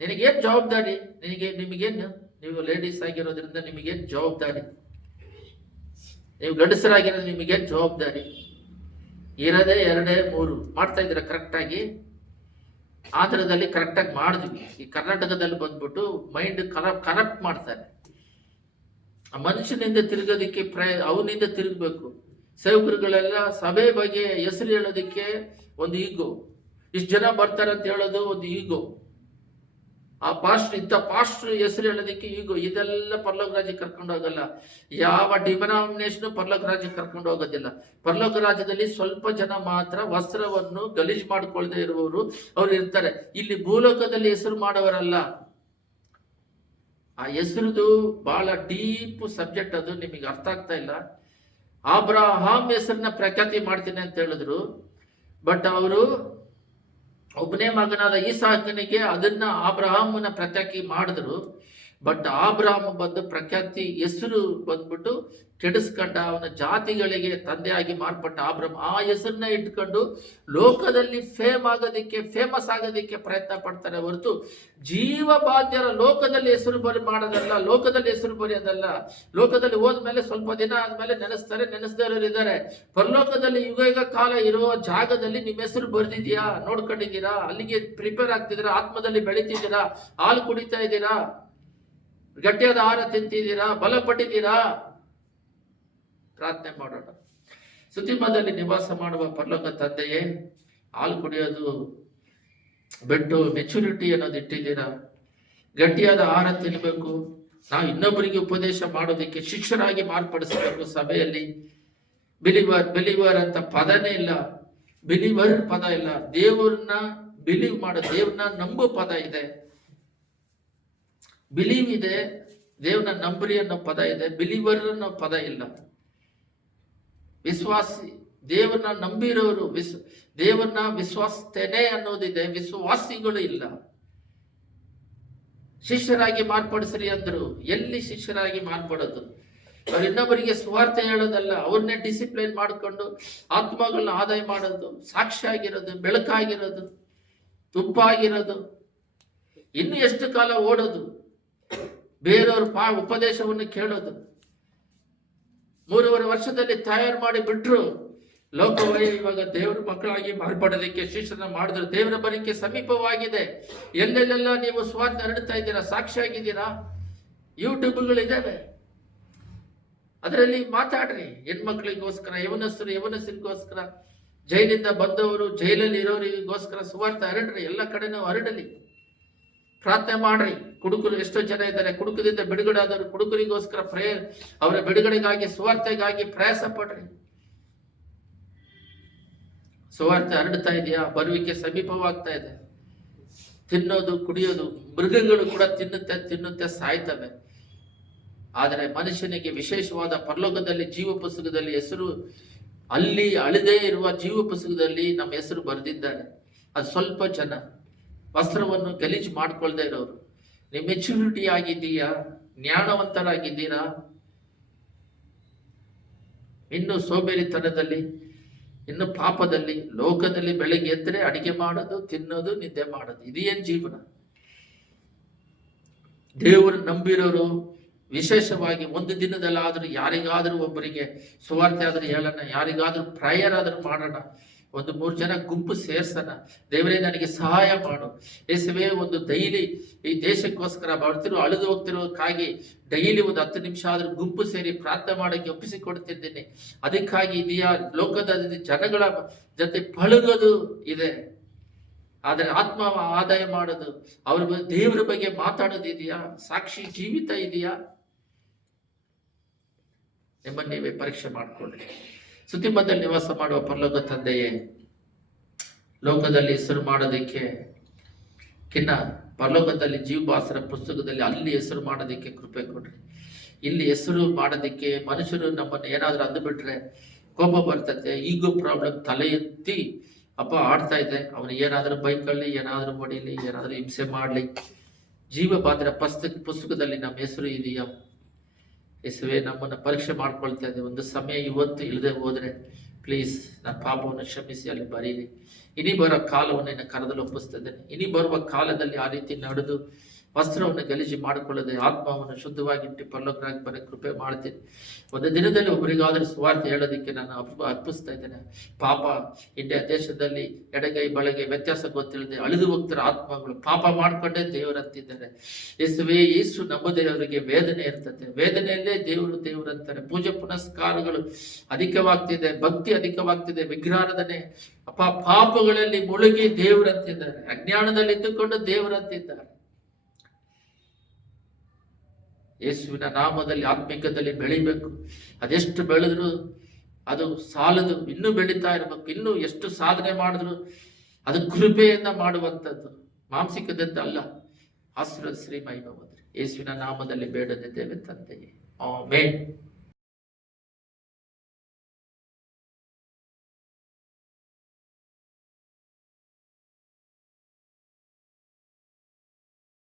ನಿನಗೇನು ಜವಾಬ್ದಾರಿ? ನಿಮಗೇನು, ನೀವು ಲೇಡೀಸ್ ಆಗಿರೋದ್ರಿಂದ ನಿಮಗೇನು ಜವಾಬ್ದಾರಿ? ನೀವು ಗಂಡಸರಾಗಿರೋದು ನಿಮಗೇನು ಜವಾಬ್ದಾರಿ? ಇರೋದೇ 2-3 ಮಾಡ್ತಾ ಇದ್ದೀರಾ ಕರೆಕ್ಟಾಗಿ? ಆಂಧ್ರದಲ್ಲಿ ಕರೆಕ್ಟಾಗಿ ಮಾಡಿದ್ವಿ, ಈ ಕರ್ನಾಟಕದಲ್ಲಿ ಬಂದ್ಬಿಟ್ಟು ಮೈಂಡ್ ಕರಪ್ಟ್ ಮಾಡ್ತಾರೆ. ಆ ಮನುಷ್ಯನಿಂದ ತಿರುಗೋದಕ್ಕೆ ಅವನಿಂದ ತಿರುಗಬೇಕು. ಸೇವಕರುಗಳೆಲ್ಲ ಸಭೆ ಬಗ್ಗೆ ಹೆಸರು ಹೇಳೋದಕ್ಕೆ ಒಂದು ಈಗೋ, ಇಷ್ಟು ಜನ ಬರ್ತಾರೆ ಅಂತ ಹೇಳೋದು ಒಂದು ಈಗೋ, ಆ ಪಾಸ್ಟ್ರ್ ಹೆಸರು ಹೇಳೋದಕ್ಕೆ ಈಗೋ. ಇದೆಲ್ಲ ಪರಲೋಕ ರಾಜ್ಯಕ್ಕೆ ಕರ್ಕೊಂಡು ಹೋಗಲ್ಲ. ಯಾವ ಡಿನಾಮಿನೇಷನ್ ಪರಲೋಕ ರಾಜ್ಯಕ್ಕೆ ಕರ್ಕೊಂಡು ಹೋಗೋದಿಲ್ಲ. ಪರಲೋಕ ರಾಜ್ಯದಲ್ಲಿ ಸ್ವಲ್ಪ ಜನ ಮಾತ್ರ ವಸ್ತ್ರವನ್ನು ಗಲೀಜ್ ಮಾಡ್ಕೊಳ್ದೇ ಇರುವವರು ಅವ್ರು ಇರ್ತಾರೆ. ಇಲ್ಲಿ ಭೂಲೋಕದಲ್ಲಿ ಹೆಸರು ಮಾಡೋವರಲ್ಲ. ಆ ಹೆಸರುದು ಬಹಳ ಡೀಪ್ ಸಬ್ಜೆಕ್ಟ್, ಅದು ನಿಮಗೆ ಅರ್ಥ ಆಗ್ತಾ ಇಲ್ಲ. ಅಬ್ರಹಾಂ ಹೆಸರನ್ನ ಪ್ರಖ್ಯಾತಿ ಮಾಡ್ತೀನಿ ಅಂತ ಹೇಳಿದ್ರು, ಬಟ್ ಅವರು ಒಬ್ಬನೇ ಮಗನಾದ ಈಸಾಕನಿಗೆ ಅದನ್ನ ಅಬ್ರಹಾಮನ ಪ್ರಖ್ಯಾತಿ ಮಾಡಿದ್ರು. ಬಟ್ ಅಬ್ರಹಾಮ್ ಬಂದು ಪ್ರಖ್ಯಾತಿ ಹೆಸರು ಬಂದ್ಬಿಟ್ಟು ಕೆಡಿಸ್ಕೊಂಡ, ಅವನ ಜಾತಿಗಳಿಗೆ ತಂದೆಯಾಗಿ ಮಾರ್ಪಟ್ಟ ಅಬ್ರಹಾಮ್ ಆ ಹೆಸರನ್ನ ಇಟ್ಕೊಂಡು ಲೋಕದಲ್ಲಿ ಫೇಮಸ್ ಆಗೋದಕ್ಕೆ ಪ್ರಯತ್ನ ಪಡ್ತಾರೆ ಹೊರತು ಜೀವ ಬಾಧ್ಯರ ಲೋಕದಲ್ಲಿ ಹೆಸರು ಮಾಡೋದಲ್ಲ, ಲೋಕದಲ್ಲಿ ಹೆಸರು ಬರೆಯೋದಲ್ಲ. ಲೋಕದಲ್ಲಿ ಹೋದ್ಮೇಲೆ ಸ್ವಲ್ಪ ದಿನ ಆದ್ಮೇಲೆ ನೆನೆಸ್ದವರು ಇದ್ದಾರೆ. ಪರಲೋಕದಲ್ಲಿ ಯುಗ ಕಾಲ ಇರುವ ಜಾಗದಲ್ಲಿ ನಿಮ್ಮ ಹೆಸರು ಬರೆದಿದ್ಯಾ? ನೋಡ್ಕೊಂಡಿದ್ದೀರಾ? ಅಲ್ಲಿಗೆ ಪ್ರಿಪೇರ್ ಆಗ್ತಿದ್ದೀರಾ? ಆತ್ಮದಲ್ಲಿ ಬೆಳಿತಿದ್ದೀರಾ? ಹಾಲು ಕುಡಿತಾ ಇದ್ದೀರಾ? ಗಟ್ಟಿಯಾದ ಆಹಾರ ತಿಂತಿದ್ದೀರಾ? ಬಲಪಟ್ಟಿದ್ದೀರಾ? ಪ್ರಾರ್ಥನೆ ಮಾಡೋಣ. ಸುತಿಮದಲ್ಲಿ ನಿವಾಸ ಮಾಡುವ ಪರಲೋಕ ತಂದೆಯೇ, ಹಾಲು ಕುಡಿಯೋದು ಬಿಟ್ಟು ಮೆಚುರಿಟಿ ಅನ್ನೋದು ಇಟ್ಟಿದ್ದೀರಾ. ಗಟ್ಟಿಯಾದ ಆಹಾರ ತಿನ್ನಬೇಕು. ನಾವು ಇನ್ನೊಬ್ಬರಿಗೆ ಉಪದೇಶ ಮಾಡೋದಕ್ಕೆ ಶಿಷ್ಯರಾಗಿ ಮಾರ್ಪಡಿಸಬೇಕು. ಸಭೆಯಲ್ಲಿ ಬಿಲಿವರ್ ಅಂತ ಪದನೇ ಇಲ್ಲ, ಬಿಲಿವರ್ ಪದ ಇಲ್ಲ. ದೇವ್ರನ್ನ ಬಿಲೀವ್ ಮಾಡೋ, ದೇವ್ರನ್ನ ನಂಬೋ ಪದ ಇದೆ. ಬಿಲೀವ್ ಇದೆ, ದೇವ್ರನ್ನ ನಂಬ್ರಿ ಅನ್ನೋ ಪದ ಇದೆ. ಬಿಲಿವರ್ ಅನ್ನೋ ಪದ ಇಲ್ಲ. ವಿಶ್ವಾಸಿ, ದೇವ್ರನ್ನ ನಂಬಿರೋರು, ದೇವ್ರನ್ನ ವಿಶ್ವಾಸಿಸ್ತೇನೆ ಅನ್ನೋದಿದೆ, ವಿಶ್ವಾಸಿಗಳು ಇಲ್ಲ. ಶಿಷ್ಯರಾಗಿ ಮಾರ್ಪಡಿಸ್ರಿ ಅಂದ್ರು. ಎಲ್ಲಿ ಶಿಷ್ಯರಾಗಿ ಮಾರ್ಪಡೋದು? ಅವ್ರು ಇನ್ನೊಬ್ಬರಿಗೆ ಸುವಾರ್ತೆ ಹೇಳೋದಲ್ಲ, ಅವ್ರನ್ನೇ ಡಿಸಿಪ್ಲೈನ್ ಮಾಡಿಕೊಂಡು ಆತ್ಮಗಳನ್ನ ಆದಾಯ ಮಾಡೋದು, ಸಾಕ್ಷಿ ಆಗಿರೋದು, ಬೆಳಕಾಗಿರೋದು, ತುಪ್ಪಾಗಿರೋದು. ಇನ್ನು ಎಷ್ಟು ಕಾಲ ಓಡೋದು? ಬೇರೆಯವ್ರ ಉಪದೇಶವನ್ನು ಕೇಳೋದು. 3.5 ವರ್ಷದಲ್ಲಿ ತಯಾರು ಮಾಡಿ ಬಿಟ್ರು. ಲೋಕವೇ ಇವಾಗ ದೇವರ ಮಕ್ಕಳಾಗಿ ಮಾರ್ಪಡೋದಕ್ಕೆ ಶಿಷ್ಯನ ಮಾಡಿದ್ರು. ದೇವರ ಬರಿಕೆ ಸಮೀಪವಾಗಿದೆ. ಎಲ್ಲೆಲ್ಲೆಲ್ಲ ನೀವು ಸ್ವಾರ್ಥ ಹರಡ್ತಾ ಇದ್ದೀರಾ, ಸಾಕ್ಷಿಯಾಗಿದ್ದೀರಾ. ಯೂಟ್ಯೂಬ್ಗಳಿದ್ದಾವೆ, ಅದರಲ್ಲಿ ಮಾತಾಡ್ರಿ. ಹೆಣ್ಮಕ್ಳಿಗೋಸ್ಕರ, ಯವನಸ್ಥರಿಗೋಸ್ಕರ, ಜೈಲಿಂದ ಬಂದವರು, ಜೈಲಲ್ಲಿ ಇರೋರಿಗೋಸ್ಕರ ಸುವಾರ್ಥ ಹರಡ್ರಿ. ಎಲ್ಲ ಕಡೆನೂ ಹರಡಲಿ. ಪ್ರಾರ್ಥನೆ ಮಾಡ್ರಿ. ಕುಡುಕರು ಎಷ್ಟೋ ಜನ ಇದ್ದಾರೆ, ಕುಡುಕದಿಂದ ಬಿಡುಗಡೆ ಆದವರು. ಕುಡುಕರಿಗೋಸ್ಕರ ಅವರ ಬಿಡುಗಡೆಗಾಗಿ, ಸುವಾರ್ತೆಗಾಗಿ ಪ್ರಯಾಸ ಪಡ್ರಿ. ಸುವಾರ್ತೆ ಹರಡ್ತಾ ಇದೆಯಾ? ಬರುವಿಕೆ ಸಮೀಪವಾಗ್ತಾ ಇದೆ. ತಿನ್ನೋದು, ಕುಡಿಯೋದು, ಮೃಗಗಳು ಕೂಡ ತಿನ್ನುತ್ತೆ ಸಾಯ್ತವೆ. ಆದರೆ ಮನುಷ್ಯನಿಗೆ ವಿಶೇಷವಾದ ಪರಲೋಕದಲ್ಲಿ ಜೀವ ಪುಸ್ತಕದಲ್ಲಿ ಹೆಸರು, ಅಲ್ಲಿ ಅಳಿದೇ ಇರುವ ಜೀವ ಪುಸ್ತಕದಲ್ಲಿ ನಮ್ಮ ಹೆಸರು ಬರೆದಿದ್ದಾರೆ. ಅದು ಸ್ವಲ್ಪ ಜನ, ವಸ್ತ್ರವನ್ನು ಗಲೀಜು ಮಾಡ್ಕೊಳ್ದೇ ಇರೋರು. ನೀವು ಮೆಚುರಿಟಿ ಆಗಿದ್ದೀಯಾ? ಜ್ಞಾನವಂತರಾಗಿದ್ದೀರಾ? ಇನ್ನು ಸೋಬೇರಿತನದಲ್ಲಿ, ಇನ್ನು ಪಾಪದಲ್ಲಿ, ಲೋಕದಲ್ಲಿ ಬೆಳಗ್ಗೆ ಎದ್ದರೆ ಅಡಿಗೆ ಮಾಡೋದು, ತಿನ್ನೋದು, ನಿದ್ದೆ ಮಾಡೋದು, ಇದೇನ್ ಜೀವನ? ದೇವರು ನಂಬಿರೋರು ವಿಶೇಷವಾಗಿ ಒಂದು ದಿನದಲ್ಲಾದರೂ ಯಾರಿಗಾದರೂ ಒಬ್ಬರಿಗೆ ಸುವಾರ್ತೆ ಆದರೂ ಹೇಳೋಣ, ಯಾರಿಗಾದರೂ ಪ್ರೇಯರ್ ಆದರೂ ಮಾಡೋಣ, ಒಂದು 3 ಜನ ಗುಂಪು ಸೇರ್ಸೋಣ. ದೇವರೇ ನನಗೆ ಸಹಾಯ ಮಾಡು. ಯೇಸುವೇ, ಒಂದು ಡೈಲಿ ಈ ದೇಶಕ್ಕೋಸ್ಕರ ಬರ್ತಿರೋ, ಅಳಿದು ಹೋಗ್ತಿರೋಕ್ಕಾಗಿ ಡೈಲಿ ಒಂದು 10 ನಿಮಿಷ ಆದರೂ ಗುಂಪು ಸೇರಿ ಪ್ರಾರ್ಥನೆ ಮಾಡೋಕ್ಕೆ ಒಪ್ಪಿಸಿಕೊಡ್ತಿದ್ದೀನಿ. ಅದಕ್ಕಾಗಿ ಇದೆಯಾ? ಲೋಕದ ಜನಗಳ ಜೊತೆ ಪಳಗೋದು ಇದೆ, ಆದರೆ ಆತ್ಮ ಆದಾಯ ಮಾಡೋದು, ಅವ್ರ ದೇವರ ಬಗ್ಗೆ ಮಾತಾಡೋದಿದೆಯಾ? ಸಾಕ್ಷಿ ಜೀವಿತ ಇದೆಯಾ? ನಿಮ್ಮನ್ನು ನೀವೇ ಪರೀಕ್ಷೆ ಮಾಡಿಕೊಳ್ಳಿ. ಸುತಿಮದಲ್ಲಿ ನಿವಾಸ ಮಾಡುವ ಪರಲೋಕ ತಂದೆಯೇ, ಲೋಕದಲ್ಲಿ ಹೆಸರು ಮಾಡೋದಕ್ಕೆ ಪರಲೋಕದಲ್ಲಿ ಜೀವಬಾಸರ ಪುಸ್ತಕದಲ್ಲಿ ಅಲ್ಲಿ ಹೆಸರು ಮಾಡೋದಕ್ಕೆ ಕೃಪೆ ಕೊಡ್ರಿ. ಇಲ್ಲಿ ಹೆಸರು ಮಾಡೋದಕ್ಕೆ ಮನುಷ್ಯರು ನಮ್ಮನ್ನು ಏನಾದರೂ ಅಂದುಬಿಟ್ರೆ ಕೋಪ ಬರ್ತದೆ. ಈಗೋ ಪ್ರಾಬ್ಲಮ್ ತಲೆ ಎತ್ತಿ ಆಡ್ತಾ ಇದೆ. ಅವನು ಏನಾದರೂ ಬೈಕಲ್ಲಿ, ಏನಾದರೂ ಹೊಡಿಲಿ, ಏನಾದರೂ ಹಿಂಸೆ ಮಾಡಲಿ. ಜೀವಬಾಸರ ಪುಸ್ತಕದಲ್ಲಿ ನಮ್ಮ ಹೆಸರು ಇದೆಯಾ? ಯೇಸುವೇ, ನಮ್ಮನ್ನು ಪರೀಕ್ಷೆ ಮಾಡ್ಕೊಳ್ತಾ ಇದೆ. ಒಂದು ಸಮಯ ಇವತ್ತು ಇಲ್ಲದೆ ಹೋದರೆ ಪ್ಲೀಸ್ ನನ್ನ ಪಾಪವನ್ನು ಕ್ಷಮಿಸಿ ಅಲ್ಲಿ ಬರೀರಿ. ಇನಿ ಬರೋ ಕಾಲವನ್ನು ನಿನ್ನ ಕರದಲ್ಲಿ ಒಪ್ಪಿಸ್ತಾ ಇದ್ದೇನೆ. ಇನಿ ಬರುವ ಕಾಲದಲ್ಲಿ ಆ ರೀತಿ ನಡೆದು ವಸ್ತ್ರವನ್ನು ಗಲೀಜು ಮಾಡಿಕೊಳ್ಳದೆ ಆತ್ಮವನ್ನು ಶುದ್ಧವಾಗಿಟ್ಟು ಪರಲೋಕರಾಗಿ ಬರೋ ಕೃಪೆ ಮಾಡ್ತೀನಿ. ಒಂದು ದಿನದಲ್ಲಿ ಒಬ್ಬರಿಗಾದರೂ ಸುವಾರ್ತೆ ಹೇಳೋದಕ್ಕೆ ನಾನು ಅರ್ಪಿಸ್ತಾ ಇದ್ದೇನೆ. ಪಾಪ ಇಂಡಿಯಾ ದೇಶದಲ್ಲಿ ಎಡಗೈ ಬಲಗೈ ವ್ಯತ್ಯಾಸ ಗೊತ್ತಿಲ್ಲದೆ ಅಳಿದು ಹೋಗ್ತಿರೋ ಆತ್ಮಗಳು ಪಾಪ ಮಾಡಿಕೊಂಡೇ ದೇವರಂತಿದ್ದಾರೆ. ಯೇಸು ನಂಬದಿರೋರಿಗೆ ವೇದನೆ ಇರ್ತದೆ. ವೇದನೆಯಲ್ಲೇ ದೇವರು ಅಂತಾರೆ. ಪೂಜೆ ಪುನಸ್ಕಾರಗಳು ಅಧಿಕವಾಗ್ತಿದೆ, ಭಕ್ತಿ ಅಧಿಕವಾಗ್ತಿದೆ, ವಿಗ್ರಹಾರಾಧನೆ ಪಾಪಗಳಲ್ಲಿ ಮುಳುಗಿ ದೇವರಂತಿದ್ದಾರೆ. ಅಜ್ಞಾನದಲ್ಲಿ ಇದ್ದುಕೊಂಡು ದೇವರಂತಿದ್ದಾರೆ. ಯೇಸುವಿನ ನಾಮದಲ್ಲಿ ಆತ್ಮಿಕದಲ್ಲಿ ಬೆಳಿಬೇಕು. ಅದೆಷ್ಟು ಬೆಳೆದ್ರು ಅದು ಸಾಲದು, ಇನ್ನೂ ಬೆಳೀತಾ ಇರಬೇಕು. ಇನ್ನೂ ಎಷ್ಟು ಸಾಧನೆ ಮಾಡಿದ್ರು ಅದು ಕೃಪೆಯಿಂದ ಮಾಡುವಂಥದ್ದು, ಮಾಂಸಿಕದಿಂದ ಅಲ್ಲ. ಆಶೀರ್ವಾದ ಶ್ರೀ ಮಹಿಮೆ. ಯೇಸುವಿನ ನಾಮದಲ್ಲಿ ಬೇಡದಿದ್ದೇವೆ ತಂದೆಯೇ, ಆಮೆನ್.